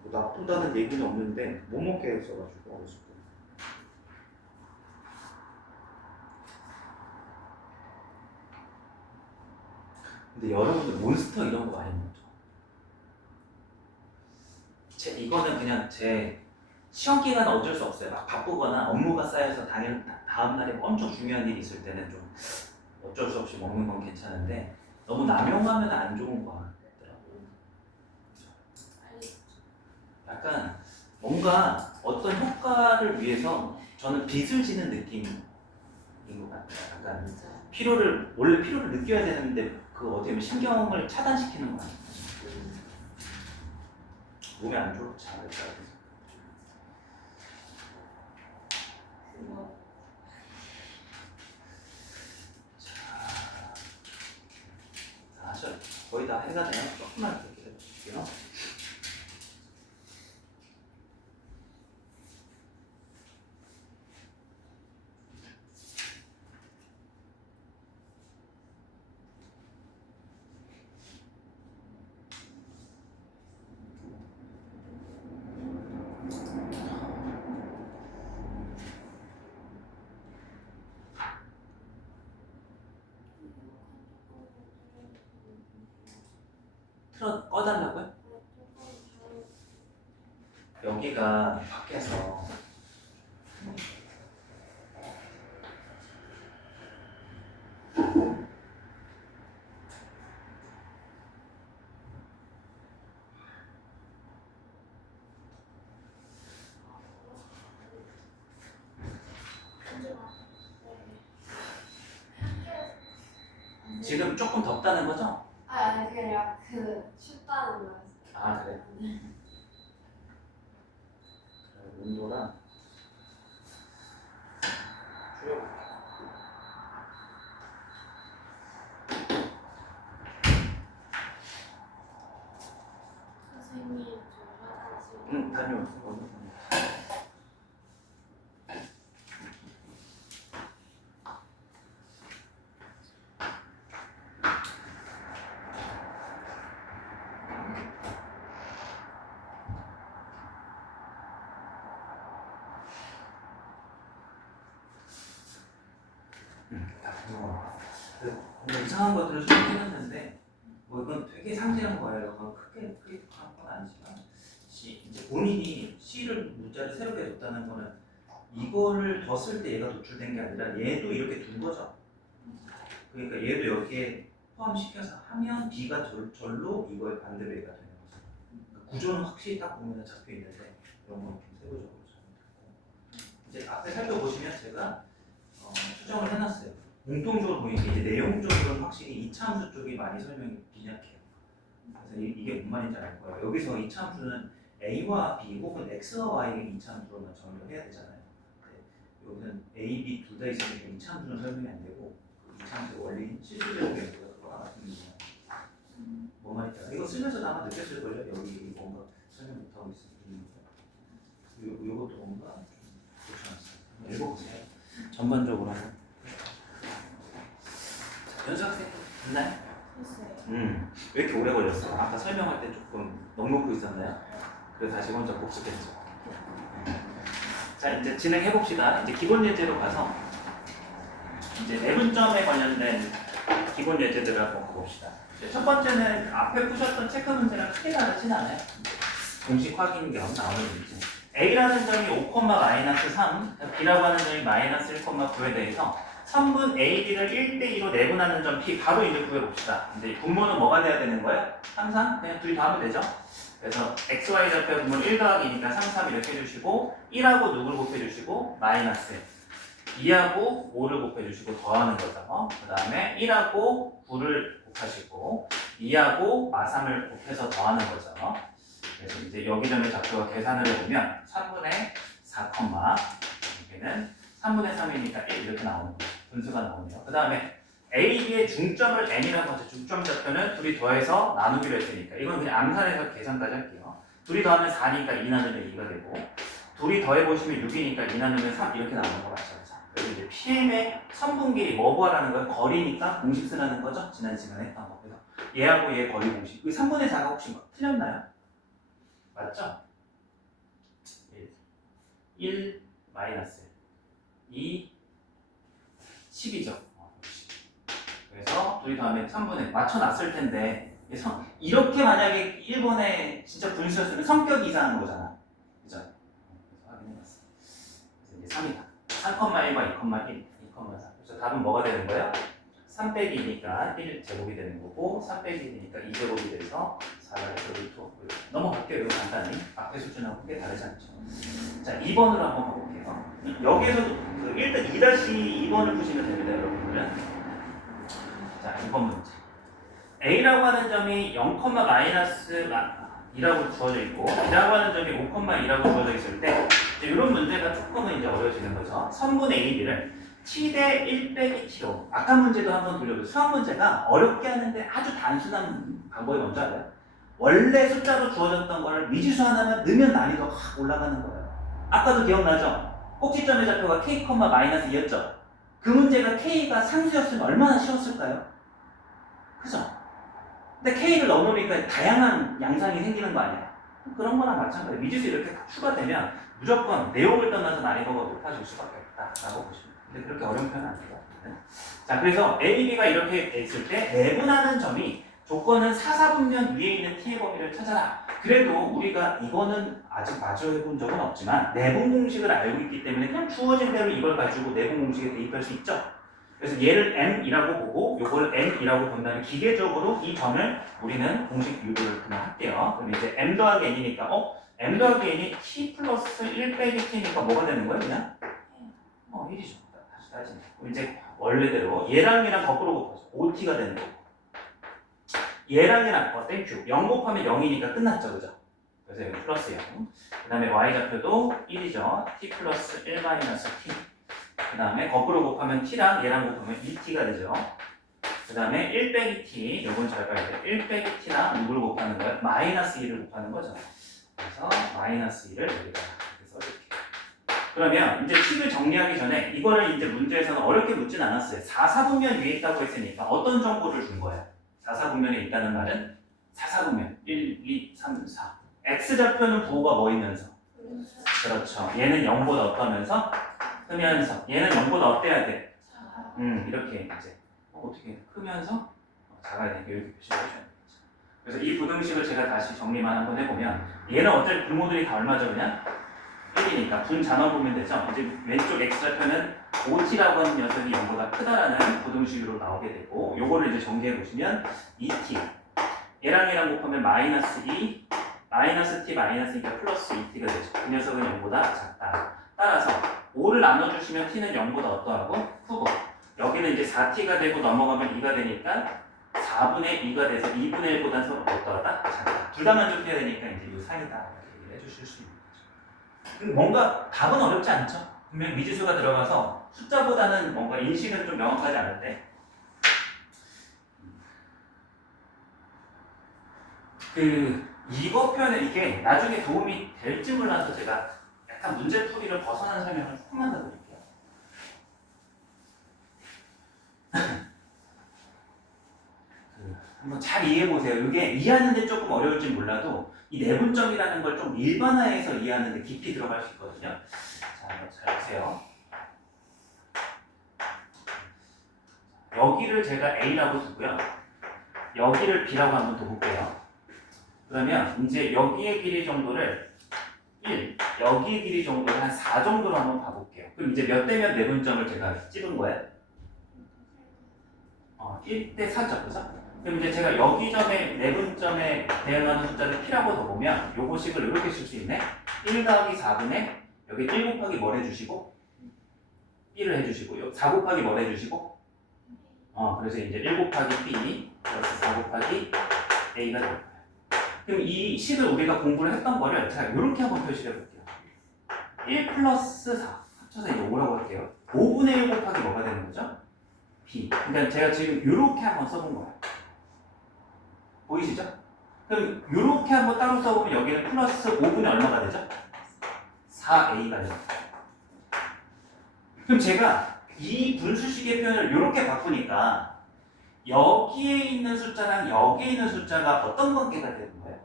뭐 나쁘다는 얘기는 없는데 못 먹게 했어가지고 어렸을 때. 근데 여러분들 몬스터 이런 거 많이 먹죠? 이거는 그냥 제 시험 기간은 어쩔 수 없어요. 막 바쁘거나 업무가 쌓여서 다음 날에 엄청 중요한 일이 있을 때는 좀 어쩔 수 없이 먹는 건 괜찮은데 너무 남용하면 안 좋은 거 같더라고요. 약간 뭔가 어떤 효과를 위해서 저는 빚을 지는 느낌인 것 같아요. 약간 원래 피로를 느껴야 되는데 그 어떻게 보면 신경을 차단시키는 거 아니에요? 몸에 안 좋지 않을까. 자, 거의 다 해가 되면 조금만 더 기다려볼게요. 꺼달라고요? 여기가 밖에서 지금 조금 덥다는 거죠? 아니 그게 아니라 춥다는 거였어요. 아 그래? 온도랑 줄여볼게요. 선생님 저 화장실. 다녀오세요. 뭐 이상한 것들을 좀 해놨는데 뭐 이건 되게 상세한 거예요. 크게 그런 건 아니지만 이제 본인이 C를 문자를 새롭게 뒀다는 거는 이거를 더 쓸 때 얘가 노출된 게 아니라 얘도 이렇게 둔 거죠. 그러니까 얘도 여기에 포함시켜서 하면 B가 절로 이거의 반대로 얘가 되는 거죠. 그러니까 구조는 확실히 딱 보면 잡혀 있는데 이런 건 좀 세부적으로 좀 이제 앞에 살펴보시면 제가 수정을 해놨어요. 공통적으로 보이는 게 이제 내용적으로는 확실히 이차함수 쪽이 많이 설명이 빈약해요. 그래서 이게 뭔 말인지 알 거예요. 여기서 이차함수는 A와 B 혹은 X와 Y의 이차함수로만 정의를 해야 되잖아요. 여기는 A, B 둘 다 있으니까 이차함수는 설명이 안 되고 그 이차함수의 원리인 실질적인 연구가 그거랑 같은 거예요. 뭔 말인지 알아요? 이거 쓰면서도 아마 느꼈을걸요? 여기 뭔가 설명 못하고 있는 거. 요것도 뭔가 좀 그렇지 않습니다. 읽어보세요. 전반적으로 하면. 연수 학생 됐나요? 했어요. 왜 이렇게 오래 걸렸어요? 아까 설명할 때 조금 넉넉히 있었나요? 그래서 다시 먼저 복습했죠. 자 이제 진행해 봅시다. 이제 기본 예제로 가서 이제 내분점에 관련된 기본 예제들을 한번 가봅시다. 첫 번째는 앞에 푸셨던 체크 문제랑 크게 다르진 않아요. 공식 확인 겸 나오는 문제. A라는 점이 5,-3, B라고 하는 점이 -1,9에 대해서 선분 A, B를 1대2로 내분하는 점 P 바로 이제 구해봅시다. 근데 분모는 뭐가 돼야 되는 거예요? 항상 그냥 둘이 더하면 되죠? 그래서 x, y 좌표 분모 1 더하기니까 3, 3 이렇게 해주시고 1하고 누구를 곱해주시고 마이너스 2하고 5를 곱해주시고 더하는 거죠. 그 다음에 1하고 9를 곱하시고 2하고 마3을 곱해서 더하는 거죠. 그래서 이제 여기저기 좌표가 계산을 해보면 3분의 4, 여기는 3분의 3이니까 1 이렇게 나오는 거죠. 분수가 나오네요. 그 다음에 A, B의 중점을 N이라고 하죠. 중점 좌표는 둘이 더해서 나누기로 했으니까 이건 그냥 암산해서 계산까지 할게요. 둘이 더하면 4니까 2 나누면 2가 되고 둘이 더해보시면 6이니까 2 나누면 3 이렇게 나오는 거 맞죠? 여기 이제 PM의 선분길이 뭐 구하라는 거예요? 거리니까 공식 쓰라는 거죠? 지난 시간에 했던 거. 그래서 얘하고 얘 거리 공식. 이 3분의 4가 혹시 뭐 틀렸나요? 맞죠? 1 마이너스 2 10이죠. 그래서 둘이 더하면 3분의 맞춰놨을 텐데 이렇게 만약에 1번에 진짜 분수였으면 성격이 이상한 거잖아. 그죠? 그래서 확인해봤어. 그래서 이제 3이다. 3,1과 2,1, 2,4. 그래서 답은 뭐가 되는 거예요? 3 빼기 2니까 1제곱이 되는 거고 3 빼기 1이니까 2제곱이 돼서 4가 루트. 넘어갈게요. 이거 간단히. 앞에 수준하고 크게 다르지 않죠. 자, 2번으로 한번 가볼게요. 여기에서도 그 2-2번을 푸시면 됩니다, 여러분들. 자, 2번 문제. A라고 하는 점이 0, 마이너스 2라고 주어져 있고 B라고 하는 점이 5, 2라고 주어져 있을 때 이제 이런 문제가 조금은 이제 어려워지는 거죠. 선분의 AB를 t 대 1 빼기 t로 아까 문제도 한번 돌려보세요. 수학 문제가 어렵게 하는데 아주 단순한 방법이 뭔지 알아요? 원래 숫자로 주어졌던 거를 미지수 하나만 넣으면 난이도가 확 올라가는 거예요. 아까도 기억나죠? 꼭지점의 좌표가 k, 마이너스 2였죠? 그 문제가 k가 상수였으면 얼마나 쉬웠을까요? 그죠? 근데 K를 넣어놓으니까 다양한 양상이 생기는 거 아니야? 그런 거랑 마찬가지예요. 미지수 이렇게 추가되면 무조건 내용을 떠나서 난이도가 높아질 수밖에 없다라고 보시면 돼요. 근데 그렇게 어려운 편은 아니에요. 자, 그래서 A, B가 이렇게 돼 있을 때 내분하는 점이 조건은 4, 4분면 위에 있는 T의 범위를 찾아라. 그래도 우리가 이거는 아직 마주해본 적은 없지만 내분 공식을 알고 있기 때문에 그냥 주어진 대로 이걸 가지고 내분 공식에 대입할 수 있죠. 그래서 얘를 m이라고 보고 요걸 n이라고 본다면 기계적으로 이 점을 우리는 공식 비율을 그냥 할게요. 그럼 이제 m 더하기 n이니까 m 더하기 n이 t 플러스 1 빼기 t니까 뭐가 되는 거예요 그냥? 1이죠. 다시 따지면 이제 원래대로 얘랑 얘랑 거꾸로 곱하죠. 5t가 되는 거고 얘랑 얘랑 땡큐 0 곱하면 0이니까 끝났죠. 그죠? 그래서 여기 플러스 0 그 다음에 y좌표도 1이죠. t 플러스 1 마이너스 t 그 다음에 거꾸로 곱하면 t랑 얘랑 곱하면 2t가 되죠. 그 다음에 1 빼기 t, 요건 잘 봐야 돼요. 1 빼기 t랑 누구를 곱하는 거예요? 마이너스 2를 곱하는 거죠. 그래서 마이너스 2를 여기다 이렇게 써줄게요. 그러면 이제 식을 정리하기 전에 이거를 이제 문제에서는 어렵게 묻진 않았어요. 4, 4분면 위에 있다고 했으니까 어떤 정보를 준 거예요? 4, 4분면에 있다는 말은 4, 4분면 1, 2, 3, 4 X좌표는 부호가 뭐 있면서? 그렇죠. 얘는 0보다 어떠면서? 크면서 얘는 0보다 어때야 돼? 이렇게 이제 어떻게 크면서 작아야 되니까 이렇게 표시를 해줘야 되겠죠. 그래서 이 부등식을 제가 다시 정리만 한번 해보면 얘는 어차피 분모들이 다 얼마죠 그냥? 1이니까 분 잔원 보면 되죠. 이제 왼쪽 x좌표는 5t라고 하는 녀석이 0보다 크다라는 부등식으로 나오게 되고 요거를 이제 정리해 보시면 2t 얘랑 얘랑 곱하면 마이너스 2 마이너스 t 마이너스 2가 플러스 2t가 되죠. 그 녀석은 0보다 작다. 따라서 5를 나눠주시면 t는 0보다 어떠하고? 크고 여기는 이제 4t가 되고 넘어가면 2가 되니까 4분의 2가 돼서 2분의 1보다 서로 어떠하다? 작다. 둘 다 만족해야 되니까 이제 이 사이다 얘기를 해주실 수 있는 거죠. 뭔가 답은 어렵지 않죠? 분명 미지수가 들어가서 숫자보다는 뭔가 인식은 좀 명확하지 않은데 이거 표현에 이게 나중에 도움이 될지 몰라서 제가 약간 문제풀이를 벗어난 설명을 조금만 더 드릴게요. 한번 잘 이해해보세요. 이게 이해하는데 조금 어려울지 몰라도 이 내분점이라는 걸 좀 일반화해서 이해하는데 깊이 들어갈 수 있거든요. 자, 한번 잘 보세요. 여기를 제가 A라고 두고요. 여기를 B라고 한번 둬볼게요. 그러면 이제 여기의 길이 정도를 1, 여기의 길이 정도를 한 4 정도로 한번 봐볼게요. 그럼 이제 몇 대 몇 내분점을 제가 찍은 거예요? 1대 4죠, 그죠? 그럼 이제 제가 여기 점에 내분점에 대응하는 숫자를 P라고 둬보면 요거 식을 이렇게 쓸 수 있네? 1 더하기 4분의 여기 1 곱하기 뭘 해주시고? B를 해주시고 4 곱하기 뭘 해주시고? 그래서 이제 1 곱하기 B 플러스 4 곱하기 A가 될 거예요. 그럼 이 식을 우리가 공부를 했던 거를 제가 이렇게 한번 표시를 해볼게요. 1 플러스 4 합쳐서 이제 5라고 할게요. 5분의 1 곱하기 뭐가 되는 거죠? B. 그러니까 제가 지금 이렇게 한번 써본 거예요. 보이시죠? 그럼 이렇게 한번 따로 써보면 여기는 플러스 5분의 얼마가 되죠? 4a가 되죠. 그럼 제가 이 분수식의 표현을 이렇게 바꾸니까 여기에 있는 숫자랑 여기에 있는 숫자가 어떤 관계가 되는 거예요?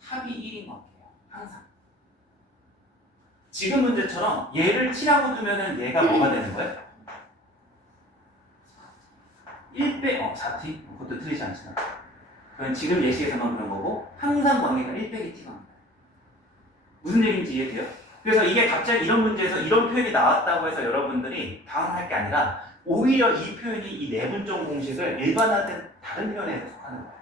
합이 1인 관계예요. 항상. 지금 문제처럼 얘를 t라고 두면은 얘가 뭐가 되는 거예요? 4t? 그것도 틀리지 않지만. 그건 지금 예시에서만 그런 거고 항상 관계가 1 빼기 t가 합니다. 무슨 얘기인지 이해돼요? 그래서 이게 갑자기 이런 문제에서 이런 표현이 나왔다고 해서 여러분들이 당황할 게 아니라 오히려 이 표현이 이 내분점 공식을 일반화된 다른 표현에 해석하는 거예요.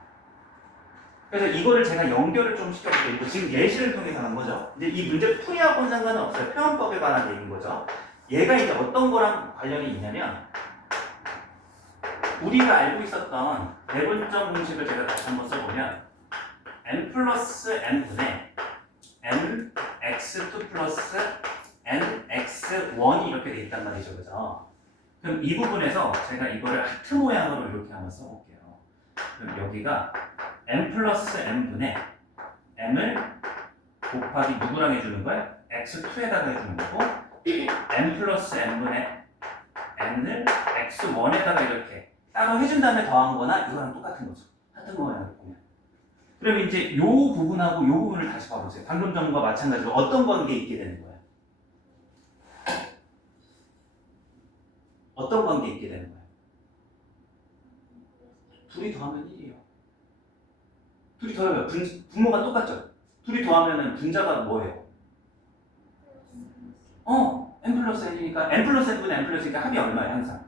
그래서 이거를 제가 연결을 좀 시켜드리고 지금 예시를 통해서 하는 거죠. 이제 이 문제 풀이하고는 상관은 없어요. 표현법에 관한 얘기인 거죠. 얘가 이제 어떤 거랑 관련이 있냐면 우리가 알고 있었던 내분점 공식을 제가 다시 한번 써보면 n 플러스 n분의 nx2 플러스 nx1이 이렇게 돼 있단 말이죠. 그죠? 그럼 이 부분에서 제가 이거를 하트 모양으로 이렇게 한번 써볼게요. 그럼 여기가 n 플러스 n분의 m을 곱하기 누구랑 해주는 거예요? x2에다가 해주는 거고 n 플러스 n분의 n을 x1에다가 이렇게 따로 해준 다음에 더한 거나 이거랑 똑같은 거죠. 하트 모양으로 보면. 그럼 이제 요 부분하고 요 부분을 다시 봐보세요. 방금 전과 마찬가지로 어떤 관계에 있게 되는 거예요? 어떤 관계에 있게 되는 거예요? 둘이 더하면 1이에요. 둘이 더하면 분모가 똑같죠? 둘이 더하면 분자가 뭐예요? n 플러스 n이니까 n 플러스 n분의 n 플러스 n이니까 합이 얼마예요 항상?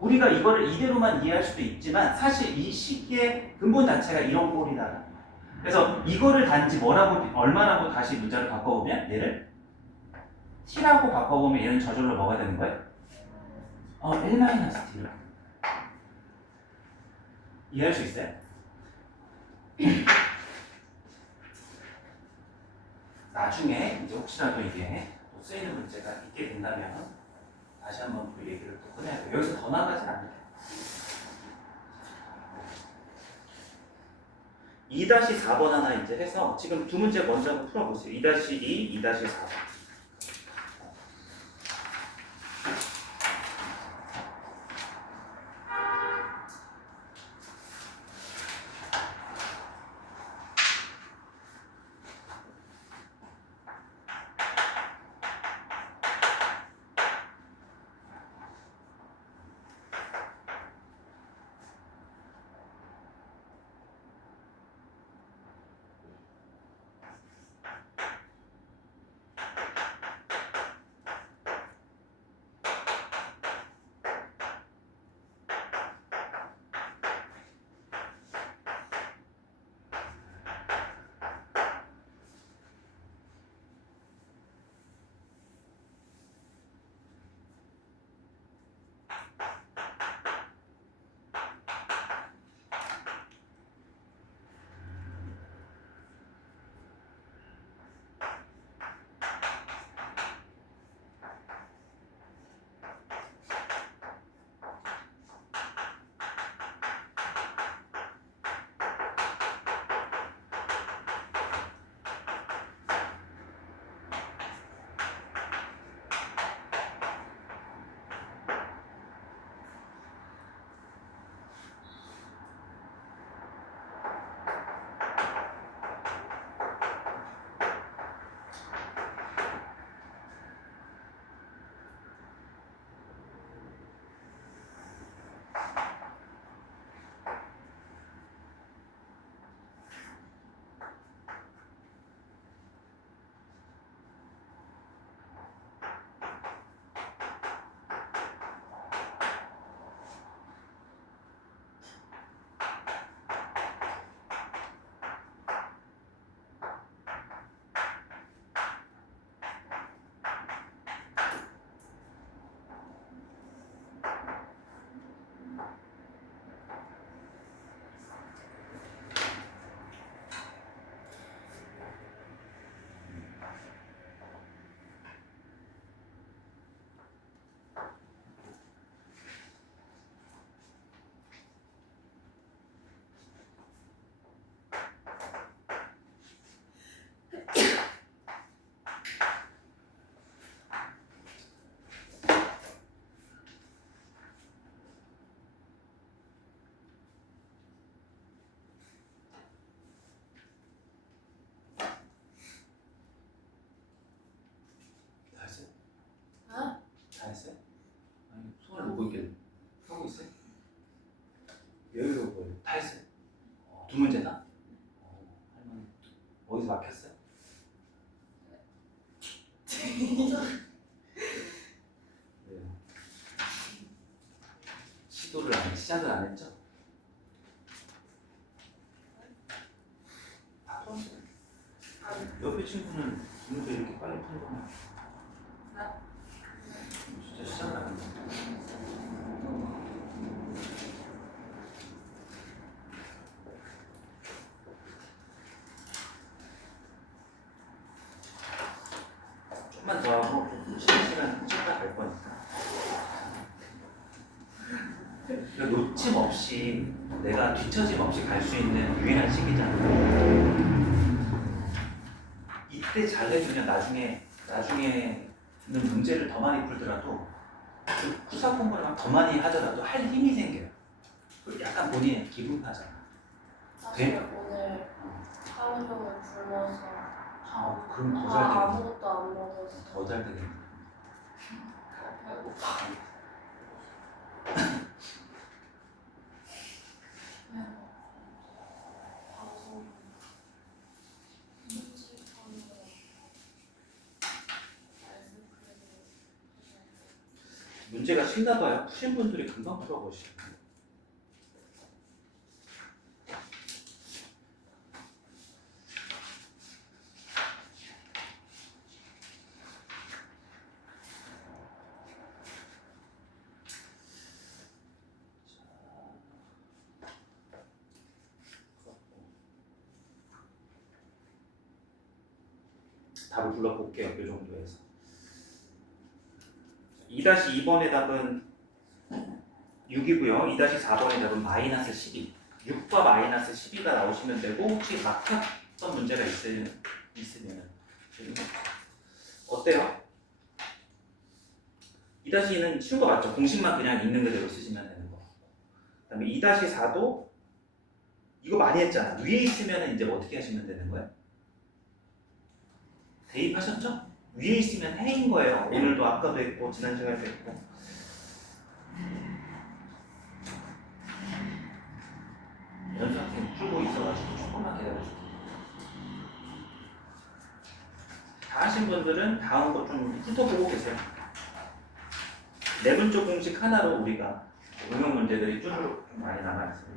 우리가 이거를 이대로만 이해할 수도 있지만 사실 이 식의 근본 자체가 이런 꼴이다. 그래서 이거를 단지 뭐라고 얼마라고 다시 문자를 바꿔보면 얘를 t라고 바꿔보면 얘는 저절로 뭐가 되는 거예요? 1-t. 이해할 수 있어요? 나중에 이제 혹시라도 이게 또 쓰이는 문제가 있게 된다면 다시 한번 그 얘기를 또 꺼내야 돼요. 여기서 더 나가진 않아요. 2-4번 하나 이제 해서 지금 두 문제 먼저 한번 풀어보세요. 2-2, 2-4번. 다 했어요. 두 문제나? 할머니 어디서 막혔어요? 왜요? 시작을 안 했죠? 다 풀었어요. 옆에 친구는 문제 이렇게 빨리 푸는 거면 진짜 시작을 안 했어. 좀만 더 하고 좀 쉬는 시간 좀만 갈 거니까. 그러니까 놓침 없이 내가 뒤처짐 없이 갈 수 있는 유일한 시기잖아. 이때 잘 해주면 나중에는 문제를 더 많이 풀더라도 그 후사 공부를 막 더 많이 하더라도 할 힘이 생겨요. 그리고 약간 본인의 기분 타잖아. 사실 오늘 하루 종일 굶어서 그럼 더 잘 되겠네. 아무것도 안 먹었어. 더 잘 되겠네. 배고파. 방송 편집하는 거 문제가 쉽나 봐요. 푸신 분들이 금방 풀어보시죠. 답을 불러볼게요. 이 정도에서 2-2번의 답은 6이고요. 2-4번의 답은 마이너스 12. 6과 마이너스 12가 나오시면 되고 혹시 막혔던 문제가 있으면 어때요? 2-2는 쉬운 거 맞죠? 공식만 그냥 있는 그대로 쓰시면 되는 거. 그 다음에 2-4도 이거 많이 했잖아. 위에 있으면 이제 어떻게 하시면 되는 거예요? 대입하셨죠? 위에 있으면 해인 거예요. 오늘도 아까도 했고 지난 시간에도 했고. 연수 학생 풀고 있어가지고 조금만 기다려주세요. 다 하신 분들은 다음 거 좀 훑어보고 계세요. 내분적 공식 하나로 우리가 응용 문제들이 쭈루룩 좀 많이 남아있습니다.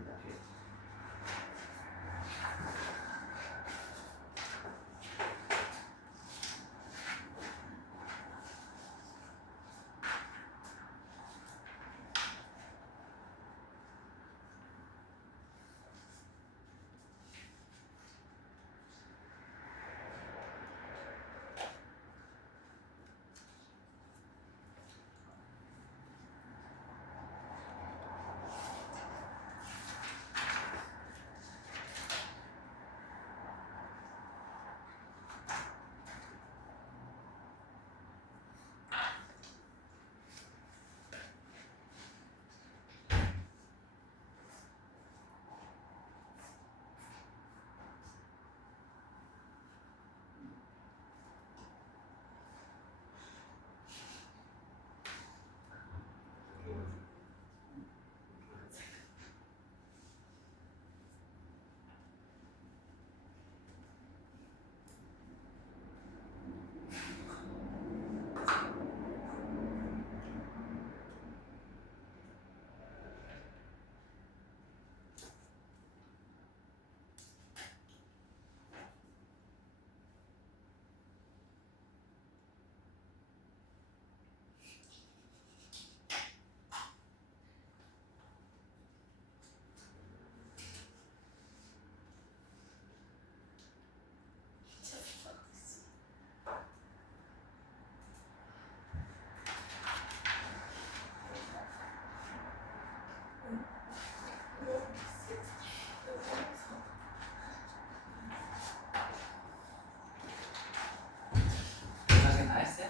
선생님 다 했어요?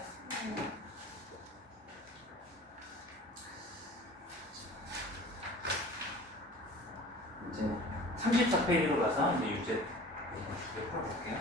이제 34페이지로 가서 이제 유제 두개 풀어볼게요.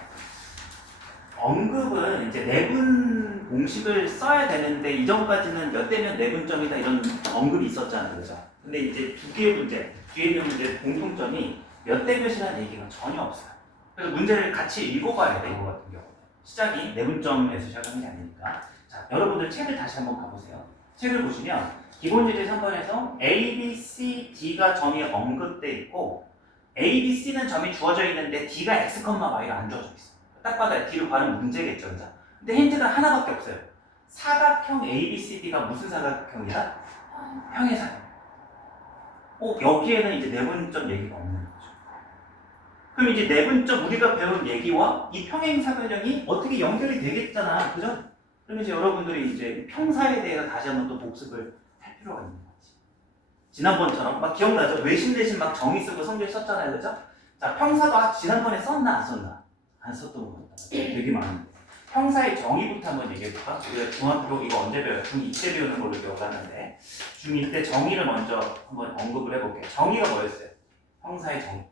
언급은 이제 내분 공식을 써야 되는데 이전까지는 몇 대면 내분점이다 이런 언급이 있었잖아요, 그죠? 근데 이제 두 개의 문제, 뒤에 있는 문제 공통점이 몇 대 몇이라는 얘기가 전혀 없어요. 그래서 문제를 같이 읽어봐야 돼, 이거 같은 경우. 시작이 내분점에서 시작하는 게 아니니까. 자, 여러분들 책을 다시 한번 가보세요. 책을 보시면 기본 예제 3번에서 A, B, C, D가 점이 언급돼 있고 A, B, C는 점이 주어져 있는데 D가 X, Y가 안 주어져 있어. 딱 봐도 D로 가는 문제겠죠, 그죠? 근데 힌트가 하나밖에 없어요. 사각형 A, B, C, D가 무슨 사각형이다? 평의 사각. 여기에는 이제 내분점 얘기가 없는 거죠. 그럼 이제 내분점 우리가 배운 얘기와 이 평행 사변형이 어떻게 연결이 되겠잖아, 그죠? 그럼 이제 여러분들이 이제 평사에 대해서 다시 한번 또 복습을 할 필요가 있는 거지. 지난번처럼 막 기억나죠? 외신 대신 막 정의 쓰고 성질 썼잖아요, 그죠? 자, 평사도 지난번에 썼나 안 썼나? 안 썼던 것 같다. 되게 많은데. 평사의 정의부터 한번 얘기해볼까? 우리가 중학교 이거 언제 배워요? 중2 때 배우는 걸로 기억하는데 중2 때 정의를 먼저 한번 언급을 해볼게요. 정의가 뭐였어요? 평사의 정의.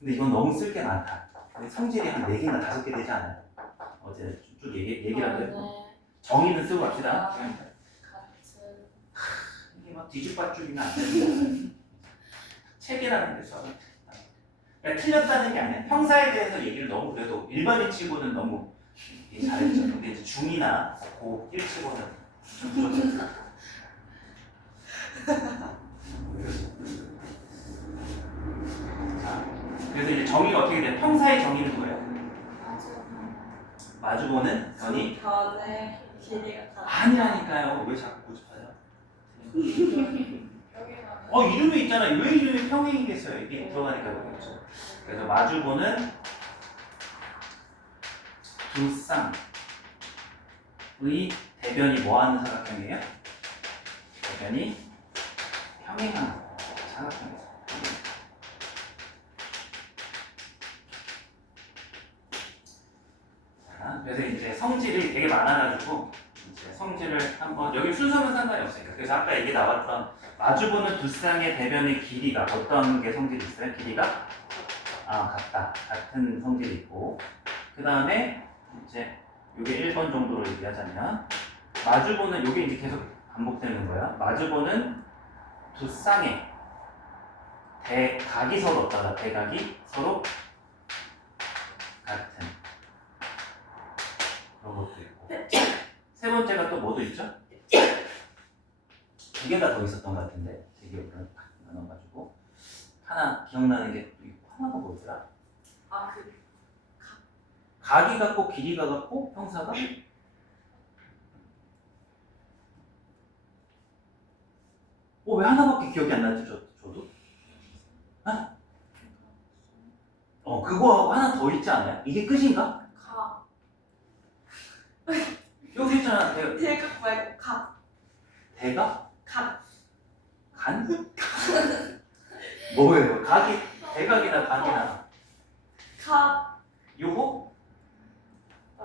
근데 이건 너무 쓸 게 많다. 성질이 한 4개나 5개 되지 않아요? 어제 쭉 얘기라도 해요. 정의는 쓰고 갑시다. 같은 이게 막 뒤집어주기는 안 되는 책이라는 게 써요. 그러니까 틀렸다는 게 아니야. 형사에 대해서 얘기를 너무 그래도 일반인 치고는 너무 잘했죠. 근데 이제 중2나 고1 치고는 좀 부족했어. 자, 그래서 이제 정의가 어떻게 돼? 평사의 정의는 뭐예요? 마주보는 변이? 변의 길이가 같아. 아니라니까요. 왜 자꾸 고집하죠? 여기가 이름이 있잖아요. 왜 이름이 평행이겠어요? 이게 들어가니까 그렇죠. 그래서 마주보는 두 쌍의 대변이 뭐하는 사각형이에요? 대변이 평행한 사각형이에요. 자, 그래서 이제 성질이 되게 많아가지고 이제 성질을 한번 여기 순서는 상관이 없으니까. 그래서 아까 얘기 나왔던 마주보는 두 쌍의 대변의 길이가 어떤 게 성질이 있어요? 길이가 같다. 같은 성질이 있고 그 다음에 이제 요게 1번 정도로 얘기하자면 마주보는 요게 이제 계속 반복되는 거야. 마주보는 두 쌍의 대각이 서로 어떠다. 대각이 서로 같은 그런 것도 있고 세 번째가 또 뭐도 있죠? 두 개가 더 있었던 것 같은데 제 기억으로는 딱 나눠가지고 하나 기억나는 게 또 있고 하나가 뭐더라? 각이 같고 길이가 같고 형사가 왜 하나밖에 기억이 안 나지 저도? 그거하고 하나 더 있지 않아요? 이게 끝인가? 가. 여기 있잖아 대각 말고 각. 대각? 각. 간? 뭐예요? 각이 대각이나 간이나 각. 요거?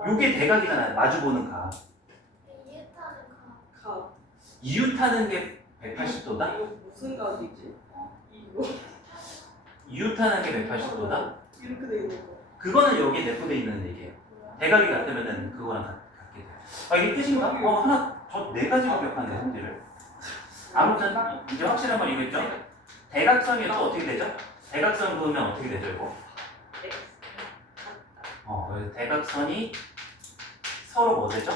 요게 대각이잖아요. 마주보는 각. 각. 이웃하는 게 180도다? 이거 무슨 각이지? 이거. 이웃하는 게 180도다? 이렇게 돼 있는 거. 그거는 여기에 내포되어 있는 얘기예요. 대각이 같으면은 그거랑 같게 돼요. 이게 끝인가? 하나, 저 4가지로 기억하는데, 성질을. 아무튼, 이제 확실한 건 이거죠? 대각선이 또 어떻게 되죠? 대각선 그으면 어떻게 되죠, 이거? 그래서 대각선이 서로 뭐 되죠?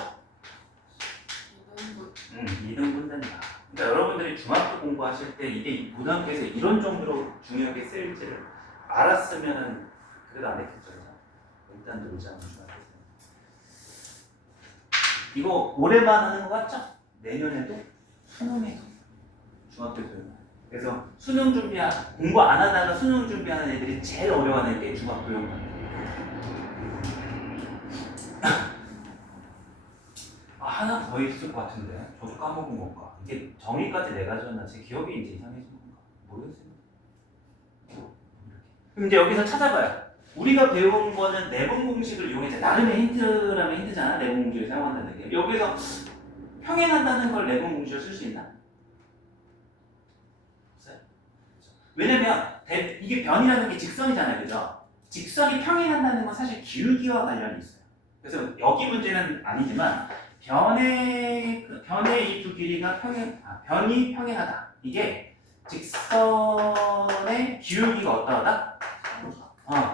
이등분 된다. 그러니까 여러분들이 중학교 공부하실 때 이게 고등학교에서 이런 정도로 중요하게 쓰일지를 알았으면은 그래도 안 했겠죠. 일단 놀자는 중학교에서. 이거 올해만 하는 거 같죠? 내년에도 수능에도 중학교에서. 그래서 수능 공부 안 하다가 수능 준비하는 애들이 제일 어려워하는 게 중학교용. 하나 더 있을 것 같은데 저도 까먹은 건가? 이게 정의까지 4가지였나? 제 기억이 이제 이상해진 건가? 모르겠어요. 그럼 이제 여기서 찾아봐요. 우리가 배운 거는 내분 공식을 이용해서 나름의 힌트라면 힌트잖아. 내분 공식을 사용한다는 게. 여기서 평행한다는 걸 내분 공식을 쓸 수 있나? 없어요. 왜냐면 이게 변이라는 게 직선이잖아요, 그죠? 직선이 평행한다는 건 사실 기울기와 관련이 있어요. 그래서 여기 문제는 아니지만 변의 이 두 길이가 변이 평행하다. 이게 직선의 기울기가 어떠하다?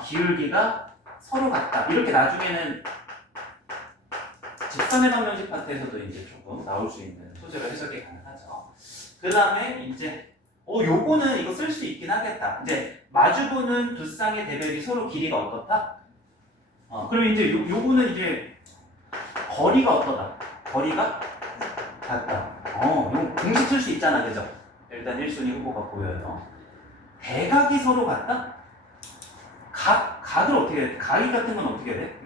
기울기가 서로 같다. 이렇게 나중에는 직선의 방정식 파트에서도 이제 조금 나올 수 있는 소재로 해석이 가능하죠. 그 다음에 이제 요거는 이거 쓸 수 있긴 하겠다. 이제 마주보는 두 쌍의 대별이 서로 길이가 어떻다? 그러면 이제 요거는 이제 거리가 어떠다? 거리가 같다. 요 공식 쓸 수 있잖아, 그죠? 일단 1순위 후보가 보여요. 대각이 서로 같다? 각을 어떻게 해? 각이 같은 건 어떻게 돼?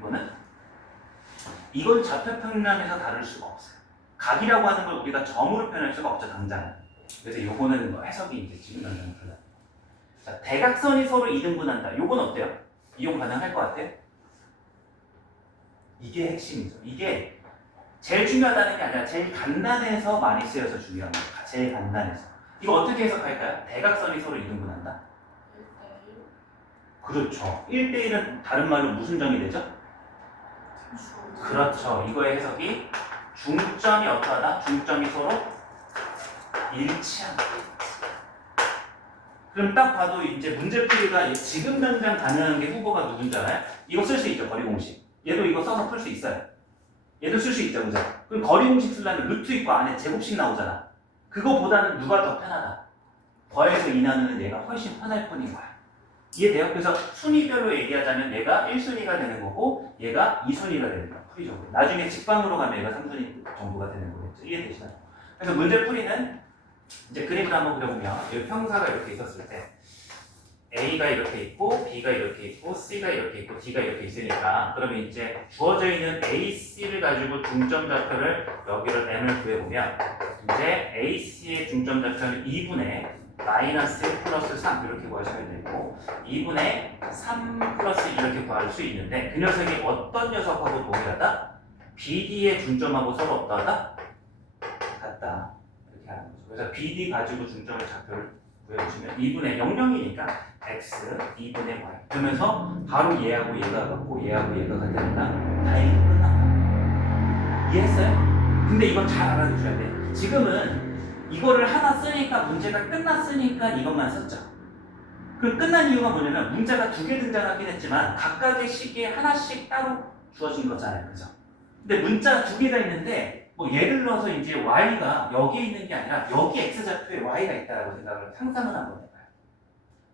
이건 좌표평면에서 다룰 수가 없어요. 각이라고 하는 걸 우리가 점으로 표현할 수가 없죠, 당장. 그래서 요거는 뭐 해석이 이제 지금 당장 불가능. 자, 대각선이 서로 이등분한다. 요건 어때요? 이용 가능할 것 같아요? 이게 핵심이죠. 이게 제일 중요하다는 게 아니라 제일 간단해서 많이 쓰여서 중요한 거예요. 제일 간단해서. 이거 어떻게 해석할까요? 대각선이 서로 이등분한다? 그렇죠. 1대1은 다른 말로 무슨 점이 되죠? 그렇죠. 이거의 해석이 중점이 어떠하다? 중점이 서로 일치한다. 그럼 딱 봐도 이제 문제풀이가 지금 당장 가능한 게 후보가 누군지 알아요? 이거 쓸 수 있죠, 거리 공식. 얘도 이거 써서 풀 수 있어요. 얘도 쓸 수 있죠, 그죠? 그럼 거리 공식 쓰려면 루트 있고 안에 제곱식 나오잖아. 그거보다는 누가 더 편하다? 더해서 2 나누는 얘가 훨씬 편할 뿐인 거야. 이해돼요? 그래서 순위별로 얘기하자면 얘가 1순위가 되는 거고 얘가 2순위가 되는 거야, 풀이적으로. 나중에 직방으로 가면 얘가 3순위 정도가 되는 거겠죠. 이해되시나요? 그래서 문제풀이는 이제 그림을 한번 그려보면 이 평사가 이렇게 있었을 때 A가 이렇게 있고 B가 이렇게 있고 C가 이렇게 있고 D가 이렇게 있으니까 그러면 이제 주어져 있는 A, C를 가지고 중점 좌표를 여기를 M을 구해보면 이제 A, C의 중점 좌표는 2분의 마이너스 1 플러스 3 이렇게 구하시면 되고 2분의 3 플러스 이렇게 구할 수 있는데 그 녀석이 어떤 녀석하고 동일하다? BD의 중점하고 서로 어떠하다? 같다. 이렇게 하는 거죠. 그래서 BD 가지고 중점의 좌표를 구해보시면 2분의 00이니까 x 2분의 y 그러면서 바로 얘하고 얘가 같고 얘하고 얘가 같으니까 다행히 끝난 거야. 이해했어요? 근데 이건 잘 알아두셔야 돼. 지금은 이거를 하나 쓰니까 문제가 끝났으니까 이것만 썼죠. 그럼 끝난 이유가 뭐냐면 문자가 2개 등장하긴 했지만 각각의 시기에 하나씩 따로 주어진 거잖아요. 그죠? 근데 문자가 2개가 있는데 뭐 예를 들어서 이제 y가 여기에 있는 게 아니라 여기 x좌표에 y가 있다라고 생각을 상상을 한번 해봐요.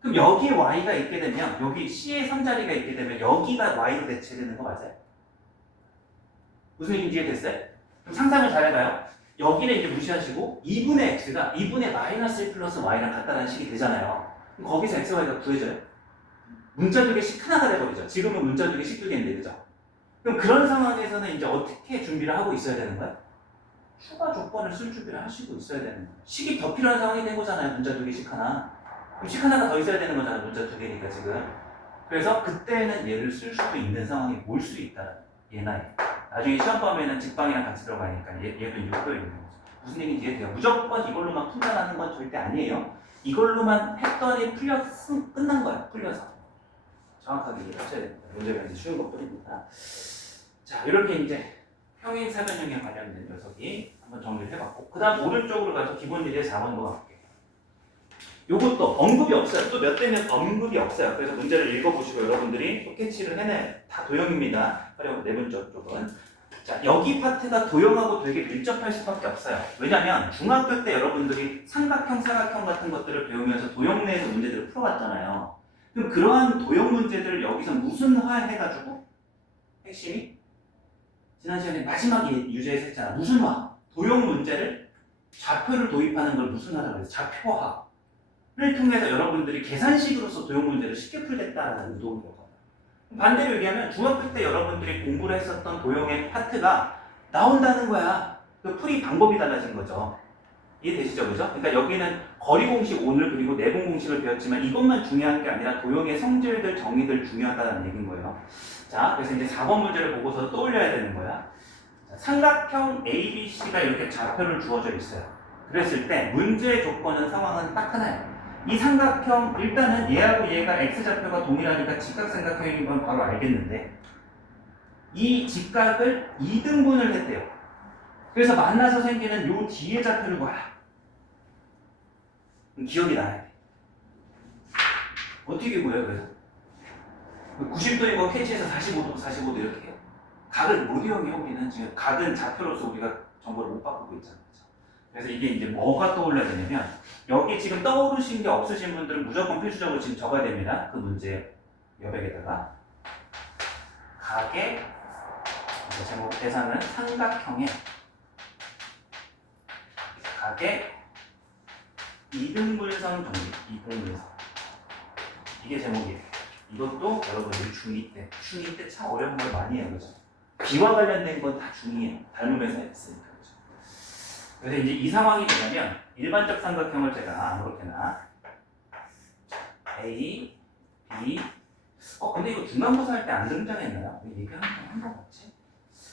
그럼 여기에 y가 있게 되면 여기 c의 3자리가 있게 되면 여기가 y로 대체되는 거 맞아요? 무슨 얘기인지 이해됐어요? 그럼 상상을 잘 해봐요. 여기는 이제 무시하시고 2분의 x가 2분의 마이너스 1 플러스 y랑 같다는 식이 되잖아요. 그럼 거기서 x, y가 구해져요? 문자 2개씩 하나가 돼버리죠. 지금은 문자 2개씩 2개인데 그죠? 그럼 그런 상황에서는 이제 어떻게 준비를 하고 있어야 되는 거야? 추가 조건을 쓸 준비를 하시고 있어야 되는 거야. 식이 더 필요한 상황이 된 거잖아요. 문자 2개씩 하나. 그럼 식 하나가 더 있어야 되는 거잖아요. 문자 2개니까 지금. 그래서 그때는 얘를 쓸 수도 있는 상황이 올 수 있다는 얘나 얘. 나중에 시험 범위에는 직방이랑 같이 들어가니까 얘도 이제 또 있는 거죠. 무슨 얘기인지 이해돼요? 무조건 이걸로만 풀려나는 건 절대 아니에요. 이걸로만 했더니 풀렸으면 끝난 거야. 풀려서. 정확하게 이해하셔야 됩니다. 문제가 이제 쉬운 것뿐입니다. 자, 이렇게 이제 평행 사변형에 관련된 녀석이 한번 정리를 해봤고, 그 다음 오른쪽으로 가서 기본 예제 4번으로 갈게요. 요것도 언급이 없어요. 또 몇 대면 언급이 없어요. 그래서 문제를 읽어보시고 여러분들이 또 캐치를 해내. 다 도형입니다. 활용 내분적 쪽은. 자, 여기 파트가 도형하고 되게 밀접할 수밖에 없어요. 왜냐면 중학교 때 여러분들이 삼각형, 사각형 같은 것들을 배우면서 도형 내에서 문제들을 풀어봤잖아요. 그럼 그러한 도형 문제들을 여기서 무슨화해가지고 핵심이 지난 시간에 마지막에 유제해서 했잖아. 무슨화. 도형 문제를 좌표를 도입하는 걸 무슨화라고 해서 좌표화를 통해서 여러분들이 계산식으로서 도형 문제를 쉽게 풀겠다라는 의도인 거예요. 반대로 얘기하면 중학교 때 여러분들이 공부를 했었던 도형의 파트가 나온다는 거야. 그 풀이 방법이 달라진 거죠. 이해되시죠? 그죠? 그러니까 여기는 거리 공식 오늘 그리고 내분 공식을 배웠지만 이것만 중요한 게 아니라 도형의 성질들, 정의들 중요하다는 얘기인 거예요. 자, 그래서 이제 4번 문제를 보고서 떠올려야 되는 거야. 자, 삼각형 ABC가 이렇게 좌표를 주어져 있어요. 그랬을 때 문제의 조건은 상황은 딱 하나예요. 이 삼각형 일단은 얘하고 얘가 x좌표가 동일하니까 직각삼각형인 건 바로 알겠는데 이 직각을 2등분을 했대요. 그래서 만나서 생기는 요 뒤에 좌표를 봐야 기억이 나야 돼. 어떻게 구해요? 그래서 90도인 거 캐치해서 45도, 45도 이렇게 해요. 각을 못 이용해요. 우리는 지금 각은 좌표로서 우리가 정보를 못 바꾸고 있잖아요. 그래서 이게 이제 뭐가 떠올라야 되냐면 여기 지금 떠오르신 게 없으신 분들은 무조건 필수적으로 지금 적어야 됩니다. 그 문제 여백에다가 각의 제목 대상은 삼각형의 각의 이등분선 정리, 이등분선. 이게 제목이에요. 이것도 여러분들 중2 때 참 어려운 걸 많이 해요. 그죠? 비와 관련된 건 다 중2예요. 닮으면서 했으니까. 그죠? 그래서 이제 이 상황이 되냐면 일반적 삼각형을 제가 아무렇게나 A, B 근데 이거 중간고사 할 때 안 등장했나요? 왜 얘기하는 거 같지?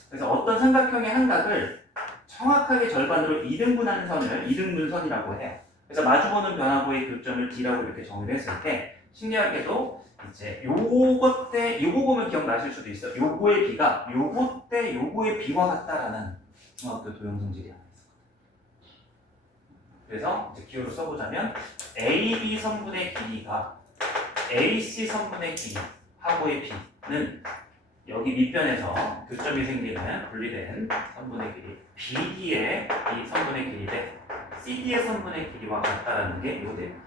그래서 어떤 삼각형의 한 각을 정확하게 절반으로 2등분하는 선을 2등분선이라고 해요. 그래서 마주보는 변화구의 교점을 D라고 이렇게 정의를 했을 때 신기하게도 이제 요거 때 요거 보면 기억나실 수도 있어요. 요거의 B가 요거 때 요거의 B와 같다라는 중학교 도형성질이 하나 있었거든요. 그래서 이제 기호로 써보자면 AB 선분의 길이가 AC 선분의 길이하고의 B는 여기 밑변에서 교점이 생기는 분리된 선분의 길이 BD의 이 선분의 길이 대 CD의 선분의 길이와 같다라는 게 이거 됩니다.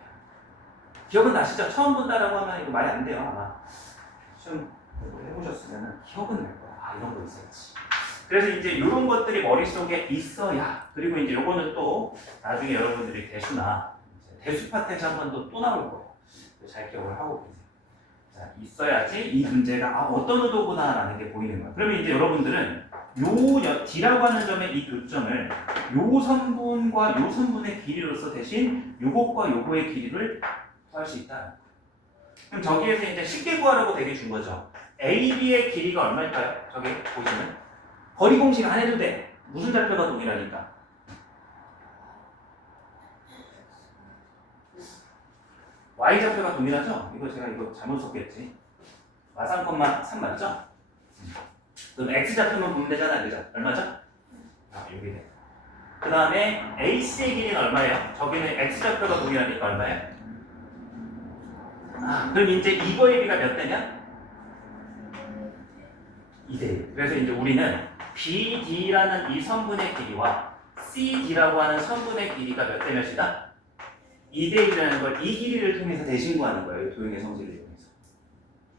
기억은 나시죠? 처음 본다라고 하면 이거 말이 안 돼요. 아마 시험 해보셨으면 기억은 날 거야. 아, 이런 거 있었지. 그래서 이제 이런 것들이 머릿속에 있어야, 그리고 이제 요거는 또 나중에 여러분들이 대수나 대수 파트에서 한 번 또 나올 거예요. 잘 기억을 하고 계세요. 자, 있어야지 이 문제가 어떤 의도구나라는 게 보이는 거예요. 그러면 이제 여러분들은 요 D라고 하는 점의 이 교점을 요 선분과 요 선분의 길이로서 대신 요것과 요거의 길이를 구할 수 있다. 그럼 저기에서 이제 쉽게 구하라고 되게 준 거죠. AB의 길이가 얼마일까요? 저기 보시면 거리 공식 안 해도 돼. 무슨 좌표가 동일하니까. Y좌표가 동일하죠? 이거 제가 이거 잘못 썼겠지. 마상, 3 맞죠? 그럼 X좌표만 보면 되잖아, 그죠? 얼마죠? 아, 여기 돼. 그 다음에 AC의 길이는 얼마예요? 저기는 X좌표가 동일하니까 얼마예요? 아, 그럼 이제 이거의 비가 몇 대냐? 2대1. 그래서 이제 우리는 BD라는 이 선분의 길이와 CD라고 하는 선분의 길이가 몇 대 몇이다? 2대1이라는 걸 이 길이를 통해서 대신 구하는 거예요. 도형의 성질을 이용해서.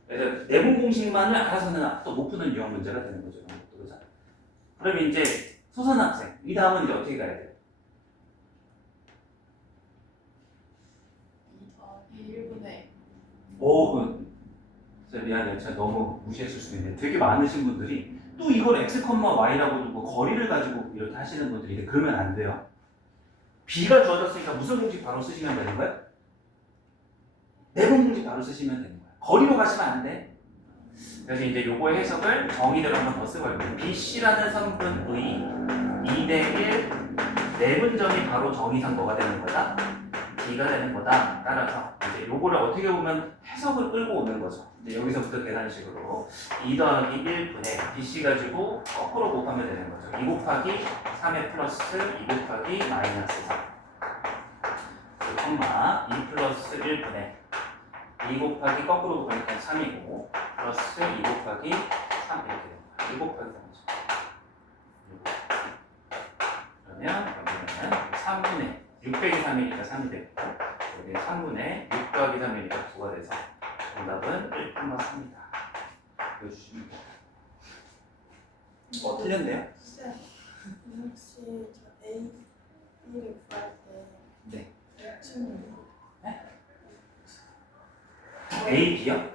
그래서 내분 공식만을 알아서는 또 못 푸는 유형 문제가 되는 거죠. 그렇죠? 그럼 이제 소선 학생, 이 다음은 이제 어떻게 가야 돼요? 1분의 진짜 미안해요. 제가 너무 무시했을 수도 있는데 되게 많으신 분들이 또 이걸 x, y라고 두고 거리를 가지고 이렇게 하시는 분들이 있는데 그러면 안 돼요. B가 주어졌으니까 무슨 공식 바로 쓰시면 되는 거예요? 내분 공식 바로 쓰시면 되는 거예요. 거리로 가시면 안 돼. 그래서 이제 요거의 해석을 정의대로 한번 더 쓰고 할게요. BC라는 성분의 2대1 내분점이 바로 정의상 뭐가 되는 거다? D가 되는 거다. 따라서 이제 요거를 어떻게 보면 해석을 끌고 오는 거죠. 이제 여기서부터 계산식으로 2 더하기 1분의 BC 가지고 거꾸로 곱하면 되는 거죠. 2 곱하기 3의 플러스 2 곱하기 마이너스 3 콤마 2 플러스 1분의 2 곱하기 거꾸로 곱하니까 3이고 플러스 2 곱하기 3 이렇게 됩니다. 2 곱하기 3이죠. 그러면 여기는 3분의 6 빼기 3이니까 3이 되고 여기 3분의 6 더하기 3이니까 9가 돼서 정답은 1,3이다. 보여주시면 돼요. 틀렸네요? 혹시 저 A, B를 구할 때 네. X는 A, B요?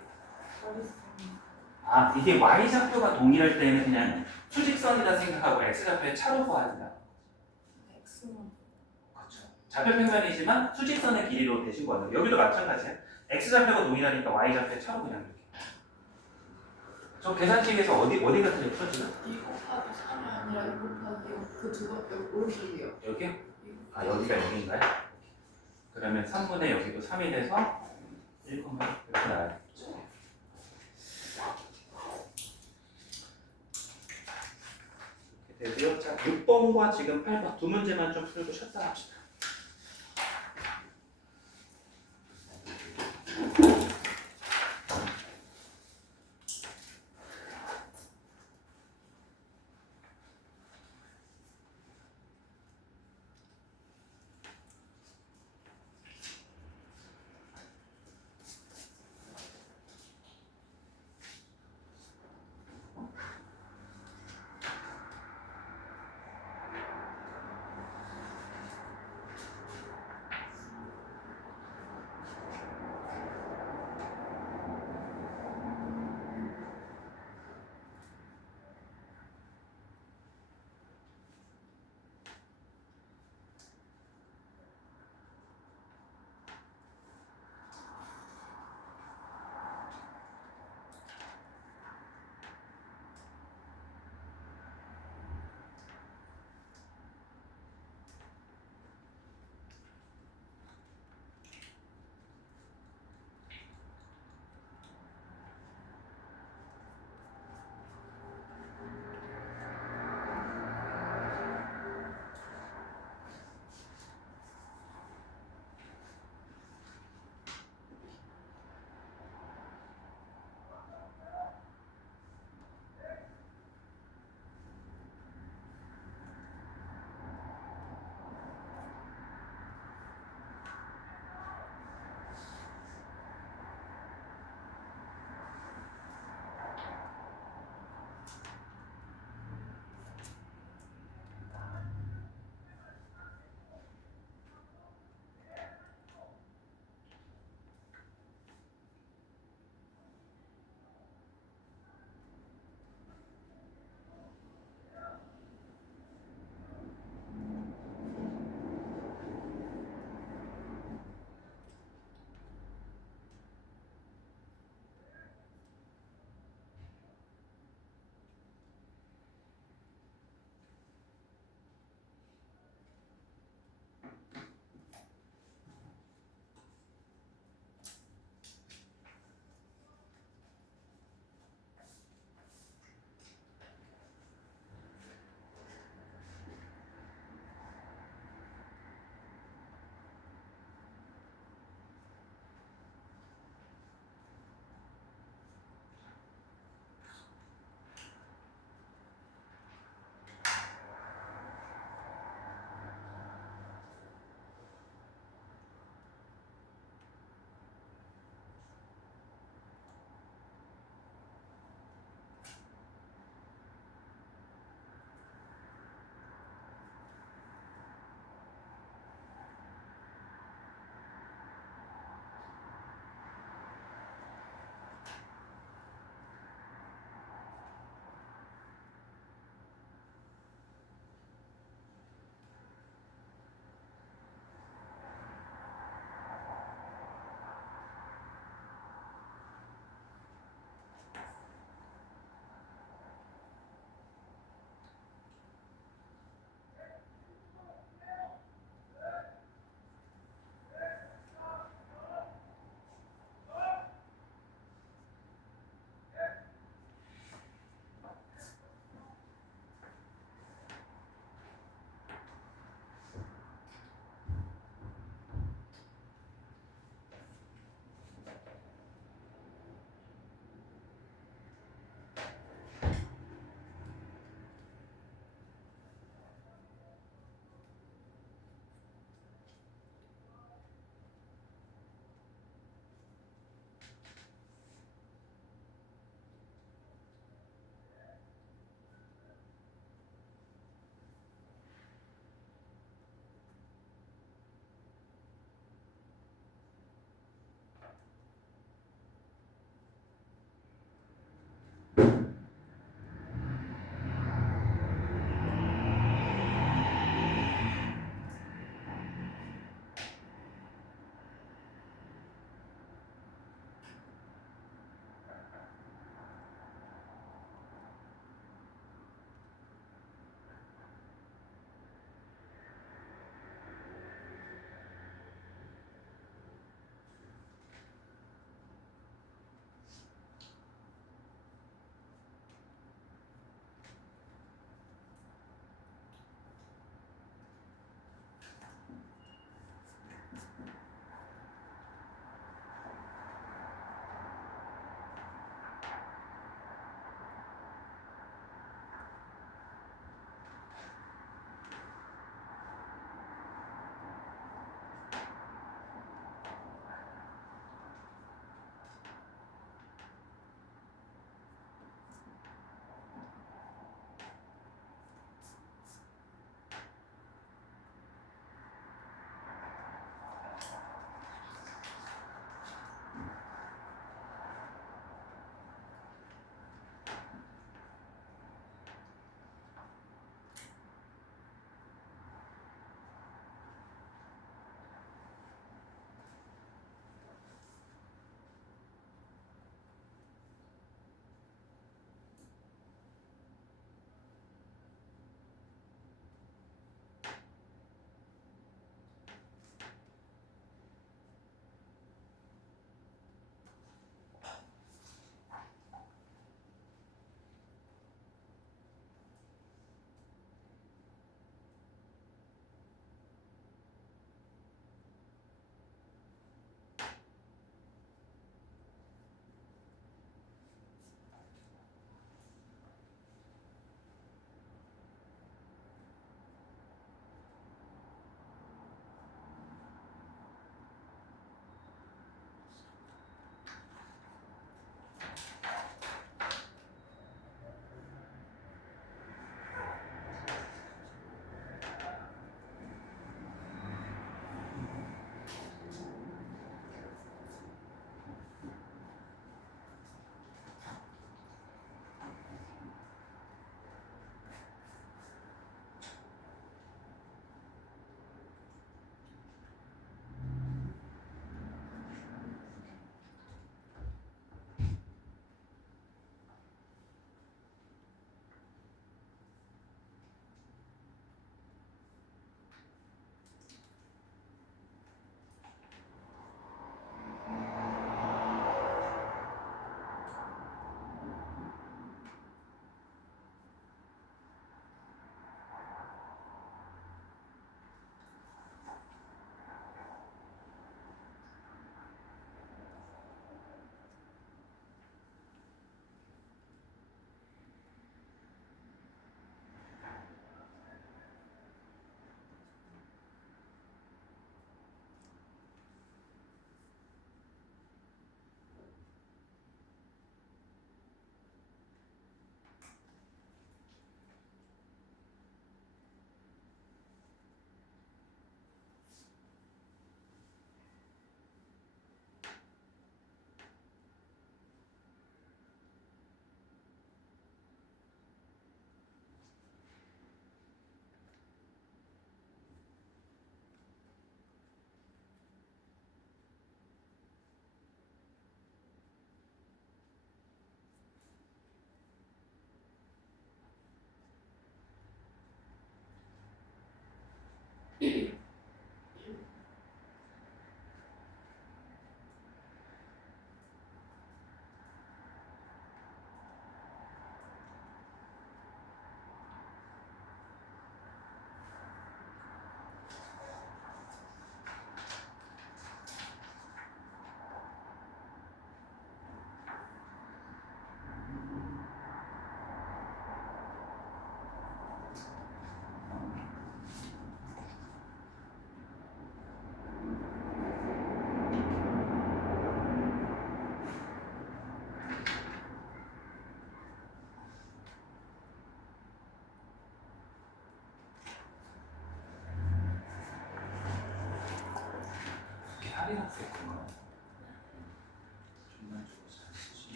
아, 이게 Y좌표가 동일할 때는 그냥 수직선이라 생각하고 X좌표에 차로 구한다. X는 그렇죠. 좌표 평면이지만 수직선의 길이로 대신 구하는 거. 여기도 마찬가지야. X좌표가 동일하니까 Y좌표에 차로 그냥 이렇게. 저 계산식에서 어디가 틀렸죠 지금? 2 곱하기 3이 아니라 2 곱하기 그 두 번째 오른쪽이요. 여기요? 아, 여기가 여기인가요? 그러면 3분의 여기도 3이 돼서 1,6 이렇게 나와야겠죠. 이렇게 되고요. 자, 6번과 지금 8번 두 문제만 좀 풀고 쉬었다 합시다.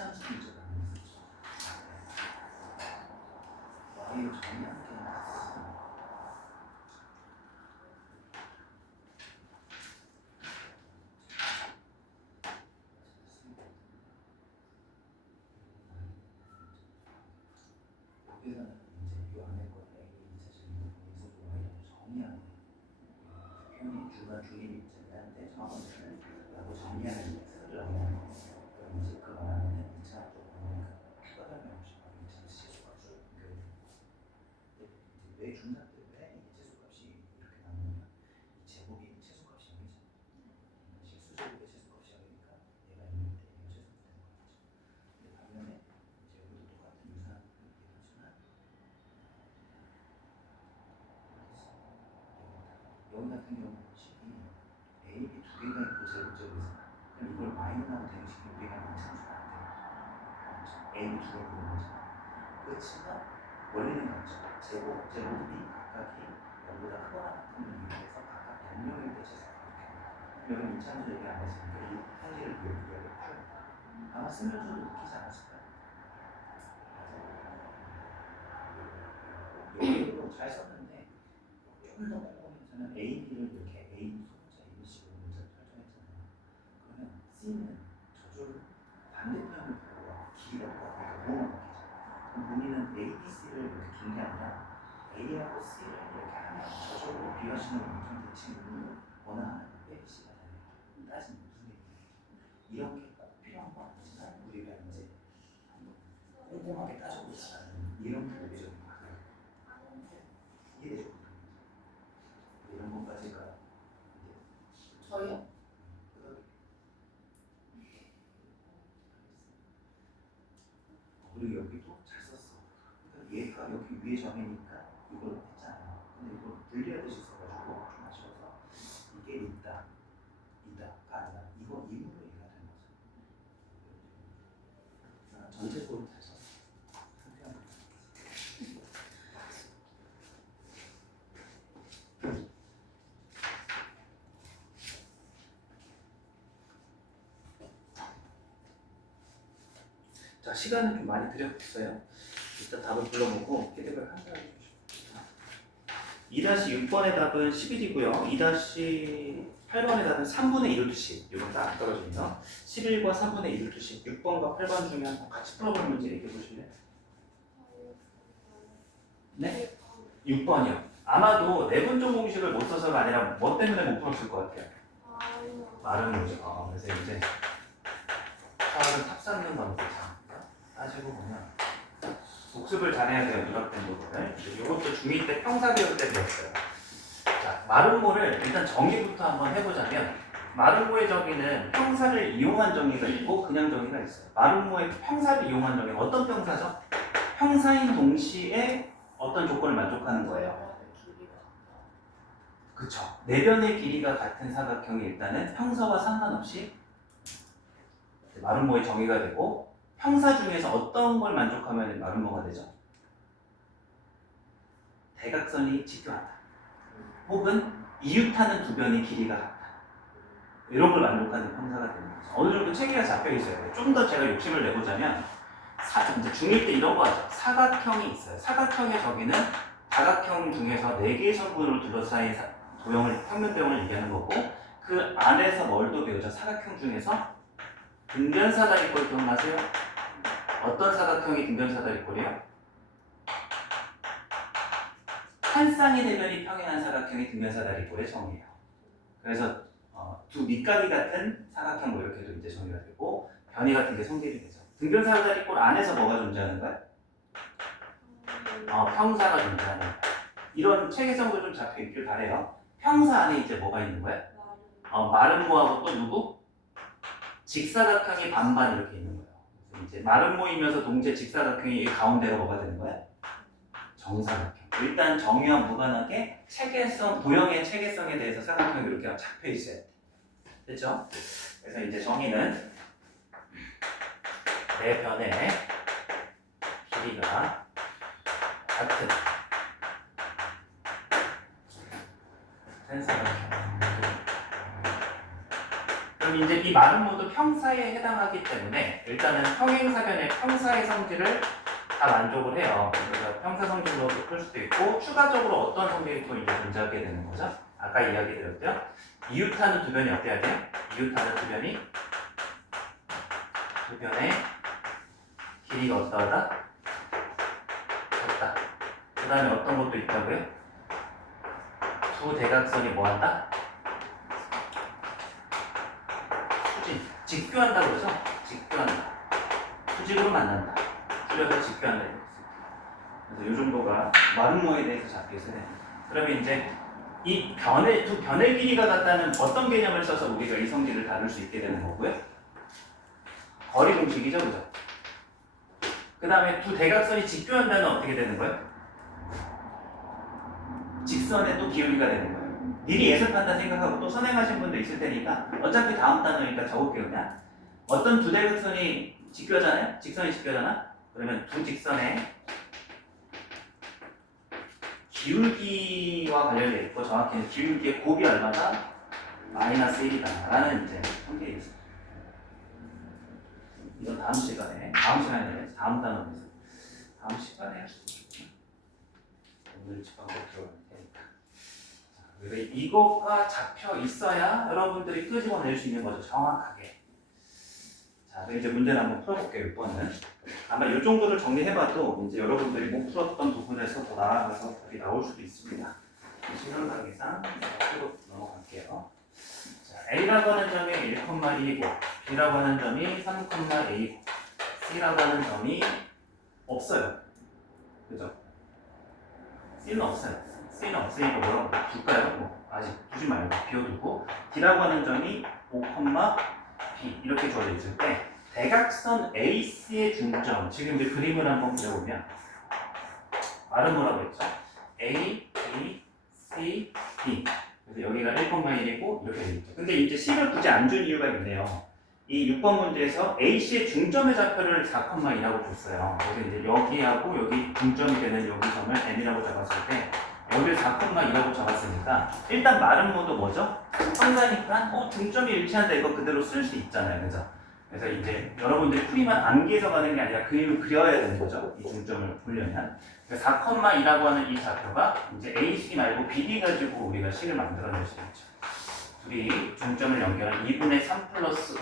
2차 수준적 가능성. y를 정의하는 게 낫어. 여기서는 이제 이 안에 거 a 2차 수준적 y를 정의하는 표현이 주가 주임 입장인데 정확하게는 라고 정의하는 text를 하면 그럼 이제 그 안에는 2차 또 추가 설명 없이 2차 시소값을 왜 중간 때왜 이게 최소값이 이렇게 나오냐면 이 제곱이 최소값이 0이잖아. 실수제곱의 최소값이 0이니까 얘가 있는데 얘가 최소값이 되는 거겠죠. 근데 반면에 이제 여기도 똑같은 유사한 얘기를 하지만 여기 같은 경우는 식이 a, b 두 개가 있고 제곱제곱이잖아. 그럼 이걸 마이너스하고 대응시키면 우리가 있는 참수가 안 돼요. a, b 두 개가 있는 거잖아. 그렇지만 원리는 같죠. 제곱, 제곱이 각각이 0보다 크거나 같은 이유에서 각각 변형일 때 제곱이 이렇게 여기 이차함수 얘기 안 했으니까 이 편지를 이야기를 풀어요. 아마 쓰면서도 느끼지 않았을까요? 여기도 잘 썼는데 좀 더 꼼꼼해서는 A, B를 이렇게 A 소문자, A, B, C로 문자를 설정했잖아요. 그러면 C는 저절로 반대편을 보고 길었다 그러니까 뭐만 바뀌잖아요. 그럼 문의는 A, B, C를 이렇게 긴 게 아니라 A하고 C를 이렇게 하면 저절로 비화신호 엄청 대칭으로 어느 하나는 A, C가 되는 따지면 무슨 얘기예요? 이런 게 꼭 필요한 건 아니지만 우리가 이제 한번 꼼꼼하게 따져보자는 이런 교육적인 방향 이해되죠? 이런 것까지가 이제 저요? 그리고 여기도 잘 썼어. 그러니까 얘가 여기 위에 점이니까 이걸 했잖아요. 근데 이걸 분리하듯이 써가지고 좀 아쉬워서 이게 있다, 이다가 아니라 이거 이으로 얘가 된 거죠. 전체적으로 잘 썼어. 자, 시간은 좀 많이 들였어요. 일단 답을 불러보고 피드백 한 가지 주십시오. 2-6번의 답은 11이고요. 2-8번의 답은 3분의 1루트 10. 이건 딱 안 떨어집니다. 11과 3분의 1루트 10. 6번과 8번 중에 한번 같이 풀어보는 문제 얘기해 보실래요? 네? 6번이요. 아마도 내분조 공식을 못 써서가 아니라 뭐 때문에 못 풀었을 것 같아요. 마른 거죠. 그래서 이제 사업은 탑쌓는 건데 따지고 보면 복습을 잘해야 돼요. 누락된 부분을. 이것도 중2 때 평사 배울 때 배웠어요. 자, 마름모를 일단 정의부터 한번 해보자면 마름모의 정의는 평사를 이용한 정의가 있고 그냥 정의가 있어요. 마름모의 평사를 이용한 정의는 어떤 평사죠? 평사인 동시에 어떤 조건을 만족하는 거예요. 그쵸. 내변의 길이가 같은 사각형이 일단은 평사와 상관없이 마름모의 정의가 되고 평사 중에서 어떤 걸 만족하면 마름모가 되죠? 대각선이 직교하다. 혹은 이웃하는 두 변의 길이가 같다. 이런 걸 만족하는 평사가 되는 거죠. 어느 정도 체계가 잡혀 있어요. 좀 더 제가 욕심을 내보자면 이제 중1 때 이런 거 하죠. 사각형이 있어요. 사각형의 저기는 다각형 중에서 4개의 성분으로 둘러싸인 도형을, 평면 도형을 얘기하는 거고 그 안에서 뭘 또 배우죠? 사각형 중에서 등변사다리꼴 기억나세요? 어떤 사각형이 등변사다리꼴이에요? 한 쌍의 대변이 평행한 사각형이 등변사다리꼴의 정의예요. 그래서 두 밑가리 같은 사각형 뭐 이렇게도 이제 정의가 되고 변이 같은 게 성립이 되죠. 등변사다리꼴 안에서 뭐가 존재하는 거야? 평사가 존재하는 거야. 이런 체계성도 좀 잡혀 있길 바래요. 평사 안에 이제 뭐가 있는 거야? 마름모하고 또 누구? 직사각형이 반반 이렇게 있는 거예요. 그래서 이제 마름모이면서 동시에 직사각형이 가운데가 뭐가 되는 거야? 정사각형. 일단 정의와 무관하게 체계성, 도형의 체계성에 대해서 사각형이 이렇게 잡혀 있어야 돼. 됐죠? 그래서 이제 정의는 내 변의 길이가 같은 사각형. 그럼 이제 이 말은 모두 평사에 해당하기 때문에 일단은 평행사변의 평사의 성질을 다 만족을 해요. 그래서 평사 성질로도 풀 수도 있고 추가적으로 어떤 성질이 또 이제 존재하게 되는 거죠? 아까 이야기 드렸죠? 이웃하는 두 변이 어때야 돼요? 이웃하는 두 변이 두 변의 길이가 어떠하다? 같다. 그 다음에 어떤 것도 있다고요? 두 대각선이 뭐한다? 수직, 직교한다 그러죠? 직교한다. 수직으로 만난다. 줄여서 직교한다. 그래서 이 정도가 마름모에 대해서 잡혀 있어요. 그러면 이제 이 변의 두 변의 길이가 같다는 어떤 개념을 써서 우리가 이 성질을 다룰 수 있게 되는 거고요? 거리 공식이죠, 그죠? 그 다음에 두 대각선이 직교한다는 어떻게 되는 거예요? 직선의 또 기울기가 되는 거예요. 미리 예습한다 생각하고 또 선행하신 분도 있을 테니까 어차피 다음 단어니까 적을게요 그냥. 어떤 두 대각선이 직교잖아요? 직선이 직교잖아? 그러면 두 직선의 기울기와 관련이 있고 정확히는 기울기의 곱이 얼마다? 마이너스 1이다 라는 이제 성질이 있어요. 이건 다음 시간에 다음 단어에서 다음 시간에 할 수 있죠. 오늘 집안고 들어갈 테니까. 자, 그래서 이거가 잡혀 있어야 여러분들이 끄집어낼 수 있는 거죠. 정확하게. 자, 그럼 이제 문제를 한번 풀어볼게요. 6번은 아마 이 정도를 정리해봐도 이제 여러분들이 못 풀었던 부분에서 더 나아가서 답이 나올 수도 있습니다. 시간 관계상 풀고 넘어갈게요. 자, A라고 하는 점이 1,2고 B라고 하는 점이 3,A고 C라고 하는 점이 없어요. 그죠? C는 없어요. C는 없으니까 뭐라고 둘까요? 뭐 아직 두지 말고 비워두고 D라고 하는 점이 5, B 이렇게 주어져 있을 때 대각선 AC의 중점 지금 이제 그림을 한번 그려보면 말은 뭐라고 했죠? A, B, C, D 그래서 여기가 1,1이고 이렇게 되어 있죠. 근데 이제 C를 굳이 안 준 이유가 있네요. 이 6번 문제에서 AC의 중점의 좌표를 4,2라고 줬어요. 그래서 이제 여기하고 여기 중점이 되는 여기 점을 N이라고 잡았을 때 여기를 4,2라고 잡았으니까 일단 말은 모두 뭐죠? 평사니까 중점이 일치한다 이거 그대로 쓸 수 있잖아요. 그죠? 그래서 이제 여러분들이 풀이만 암기해서 가는 게 아니라 그림을 그려야 되는 거죠. 이 중점을 보려면 4,2라고 하는 이 좌표가 이제 AC 말고 BD 가지고 우리가 식을 만들어낼 수 있죠. 둘이 중점을 연결한 2분의 3 플러스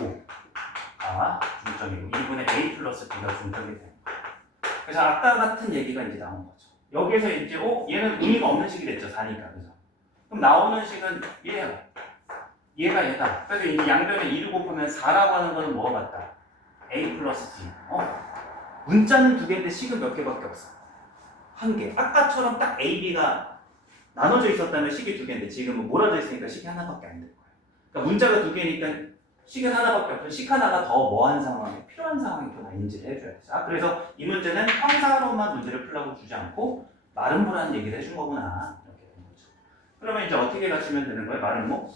5가 중점이고 2분의 A 플러스 B가 중점이 되는 거예요. 그래서 아까 같은 얘기가 이제 나온 거죠. 여기에서 이제 얘는 의미가 없는 식이 됐죠. 4니까. 그죠? 그럼 나오는 식은 얘가. 그래서 이 양변에 2를 곱하면 4라고 하는 거는 뭐가 같다? A 플러스 B. 문자는 두 개인데 식은 몇 개밖에 없어. 한 개. 아까처럼 딱 A, B가 나눠져 있었다면 식이 두 개인데 지금은 몰아져 있으니까 식이 하나밖에 안 될 거예요. 그러니까 문자가 두 개니까 식은 하나밖에 없고 식 하나가 더 뭐한 상황에 필요한 상황이구나 인지를 해줘야죠. 그래서 이 문제는 평사로만 문제를 풀라고 주지 않고 마름모라는 얘기를 해준 거구나 이렇게 된 거죠. 그러면 이제 어떻게 맞추면 되는 거예요? 마름모?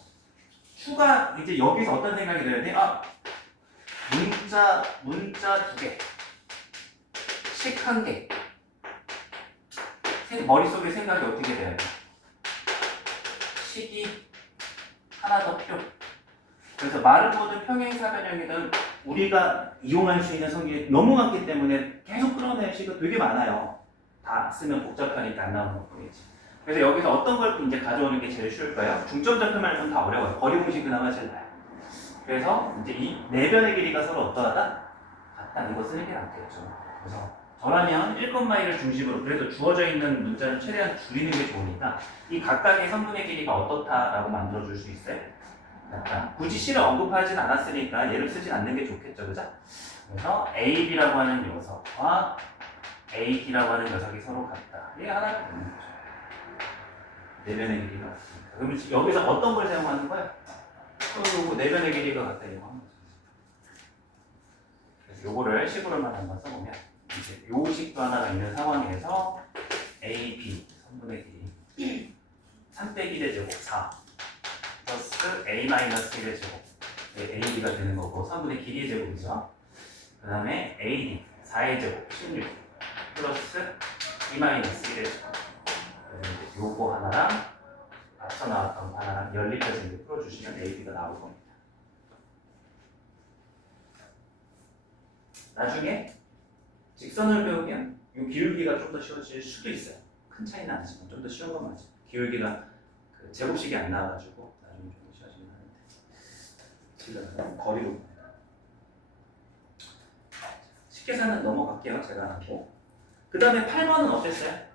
추가 이제 여기서 어떤 생각이 들어야 돼? 문자 두 개, 식 한 개. 머릿속에 생각이 어떻게 돼야 돼? 식이 하나 더 필요. 그래서 마름모든 평행사변형이든 우리가 이용할 수 있는 성질이 너무 많기 때문에 계속 끌어낼 식은 되게 많아요. 다 쓰면 복잡하니까 안 나오는 것뿐이지. 그래서 여기서 어떤 걸 이제 가져오는 게 제일 쉬울까요? 중점 좌표만 다 어려워요. 거리 공식 그나마 제일 나아요. 그래서 이제 이 네 변의 길이가 서로 어떠하다? 같다. 이거 쓰는 게 낫겠죠. 그래서 저라면 1,1를 중심으로 그래도 주어져 있는 문자를 최대한 줄이는 게 좋으니까 이 각각의 선분의 길이가 어떻다라고 만들어줄 수 있어요? 같다. 굳이 C를 언급하진 않았으니까 얘를 쓰진 않는 게 좋겠죠. 그죠? 그래서 AB라고 하는 녀석과 AD라고 하는 녀석이 서로 같다. 이게 하나가 되는 거죠. 내변의 길이가 같습니다. 그럼 여기서 어떤 걸 사용하는 거야? 또 내변의 길이가 같다 이거 하는 거죠. 그래서 요거를 식으로만 한번 써보면 이제 요 식도 하나가 있는 상황에서 A, B 선분의 길이 3 빼기 1의 제곱 4 플러스 A 마이너스 1의 제곱 AB가 되는 거고 선분의 길이의 제곱이죠. 그 다음에 AD 4의 제곱 16 플러스 B 마이너스 1의 제곱. 그래서 이제 요거 하나랑 앞서 나왔던 거 하나랑 연립해서 이제 풀어주시면 AB가 나올 겁니다. 나중에 직선을 배우면 이 기울기가 좀 더 쉬워질 수도 있어요. 큰 차이는 아니지만 좀 더 쉬운 건 맞아요. 기울기가 그 제곱식이 안 나와가지고 나중에 좀 더 쉬워지긴 하는데 거리로 식계산은 넘어갈게요. 제가 안 하고. 그 다음에 8번은 어땠어요?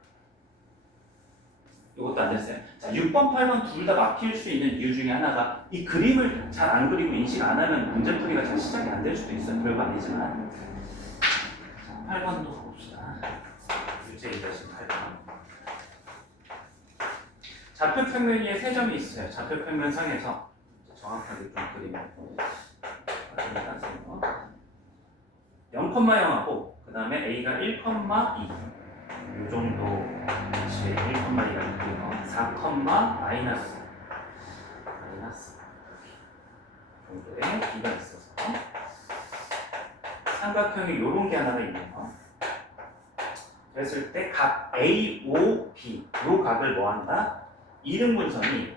이것도 안 됐어요. 자, 6번, 8번 둘 다 막힐 수 있는 이유 중에 하나가 이 그림을 잘 안 그리고 인식 안 하면 문제풀이가 잘 시작이 안 될 수도 있어요. 별거 아니지만. 자, 8번도 가봅시다. 유제 2-8번. 좌표평면위에 세 점이 있어요. 좌표평면상에서 정확하게 좀 그리면 0,0하고 그 다음에 A가 1,2 이 정도 위치에 1,2가 있고요. 4, 마이너스 정도의 B가 있어서 삼각형이 이런 게 하나가 있네요. 그랬을 때 각 AOB 이 각을 뭐 한다? 이등분선이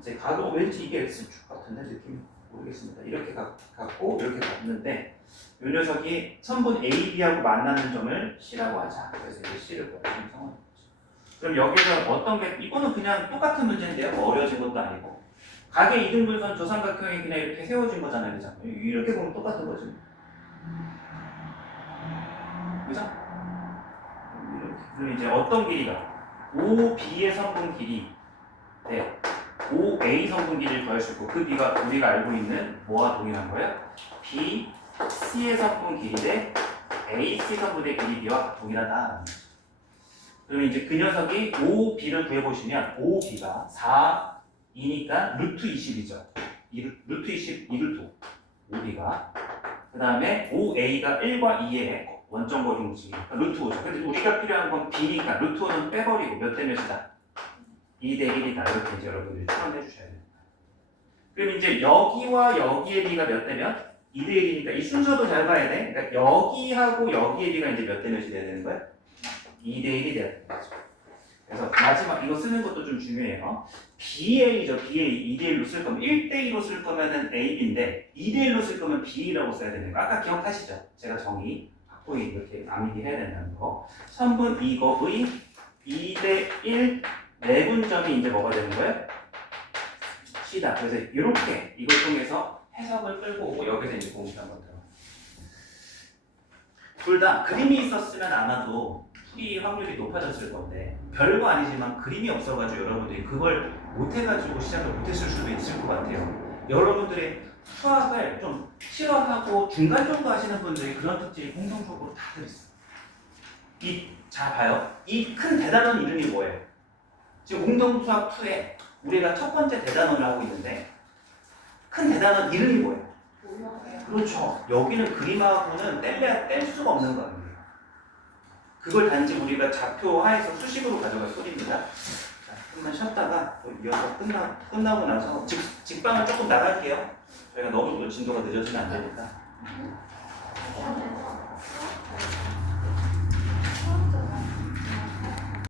이제 각을 왠지 이게 X축 같은데 느낌이 모르겠습니다. 이렇게 갖고 이렇게 갔는데 이 녀석이 선분 AB하고 만나는 점을 C라고 하자. 그래서 이제 C를 구하는 상황이죠. 그럼 여기서 어떤 게 이거는 그냥 똑같은 문제인데요. 뭐 어려워진 것도 아니고 각의 이등분선 저 삼각형이 그냥 이렇게 세워진 거잖아요. 그죠? 이렇게 보면 똑같은 거죠. 그죠? 이렇게. 그럼 이제 어떤 길이가 OB의 선분 길이 네. OA 성분 길이를 구할 수 있고 그 B가 우리가 알고 있는 뭐와 동일한 거예요? BC의 성분 길이 대 AC 성분의 길이 B와 동일하다. 그러면 이제 그 녀석이 OB를 구해보시면 OB가 4이니까 루트 20이죠. 루트 20, 2루트 OB가 그 다음에 OA가 1과 2의 원점 거리무지 루트 5죠. 근데 우리가 필요한 건 B니까 루트 5는 빼버리고 몇 대 몇이다? 2대 1이다. 이렇게 이제 여러분들이 추론해 주셔야 됩니다. 그럼 이제 여기와 여기의 B가 몇 대 몇? 2대 1이니까 이 순서도 잘 봐야 돼. 그러니까 여기하고 여기의 B가 이제 몇 대 몇이 돼야 되는 거야? 2대 1이 돼야 되는 거죠. 그래서 마지막 이거 쓰는 것도 좀 중요해요. BA죠. BA 2대 1로 쓸 거면 1대 2로 쓸 거면은 AB인데 2대 1로 쓸 거면 B라고 써야 되는 거. 아까 기억하시죠? 제가 정의 확보에 이렇게 암기해야 된다는 거. 선분 이거의 2대 1 내분점이 이제 뭐가 되는 거예요? C다. 그래서 이렇게 이걸 통해서 해석을 끌고 오고 여기서 이제 공식 한번 들어. 둘 다 그림이 있었으면 아마도 풀이 확률이 높아졌을 건데 별거 아니지만 그림이 없어가지고 여러분들이 그걸 못해가지고 시작을 못했을 수도 있을 것 같아요. 여러분들이 수학을 좀 싫어하고 중간 정도 하시는 분들이 그런 특징이 공통적으로 다들 있어요. 자 봐요. 이 큰 대단원 이름이 뭐예요? 지금 공동수학 2에 우리가 첫 번째 대단원을 하고 있는데 큰 대단원 이름이 뭐예요? 그렇죠. 여기는 그림하고는 뗄 수가 없는 거예요. 그걸 단지 우리가 좌표 하에서 수식으로 가져갈 뿐입니다. 자, 조금만 쉬었다가 또 이어서 끝나고 나서 직방을 조금 나갈게요. 저희가 너무 진도가 늦어지면 안 되니까.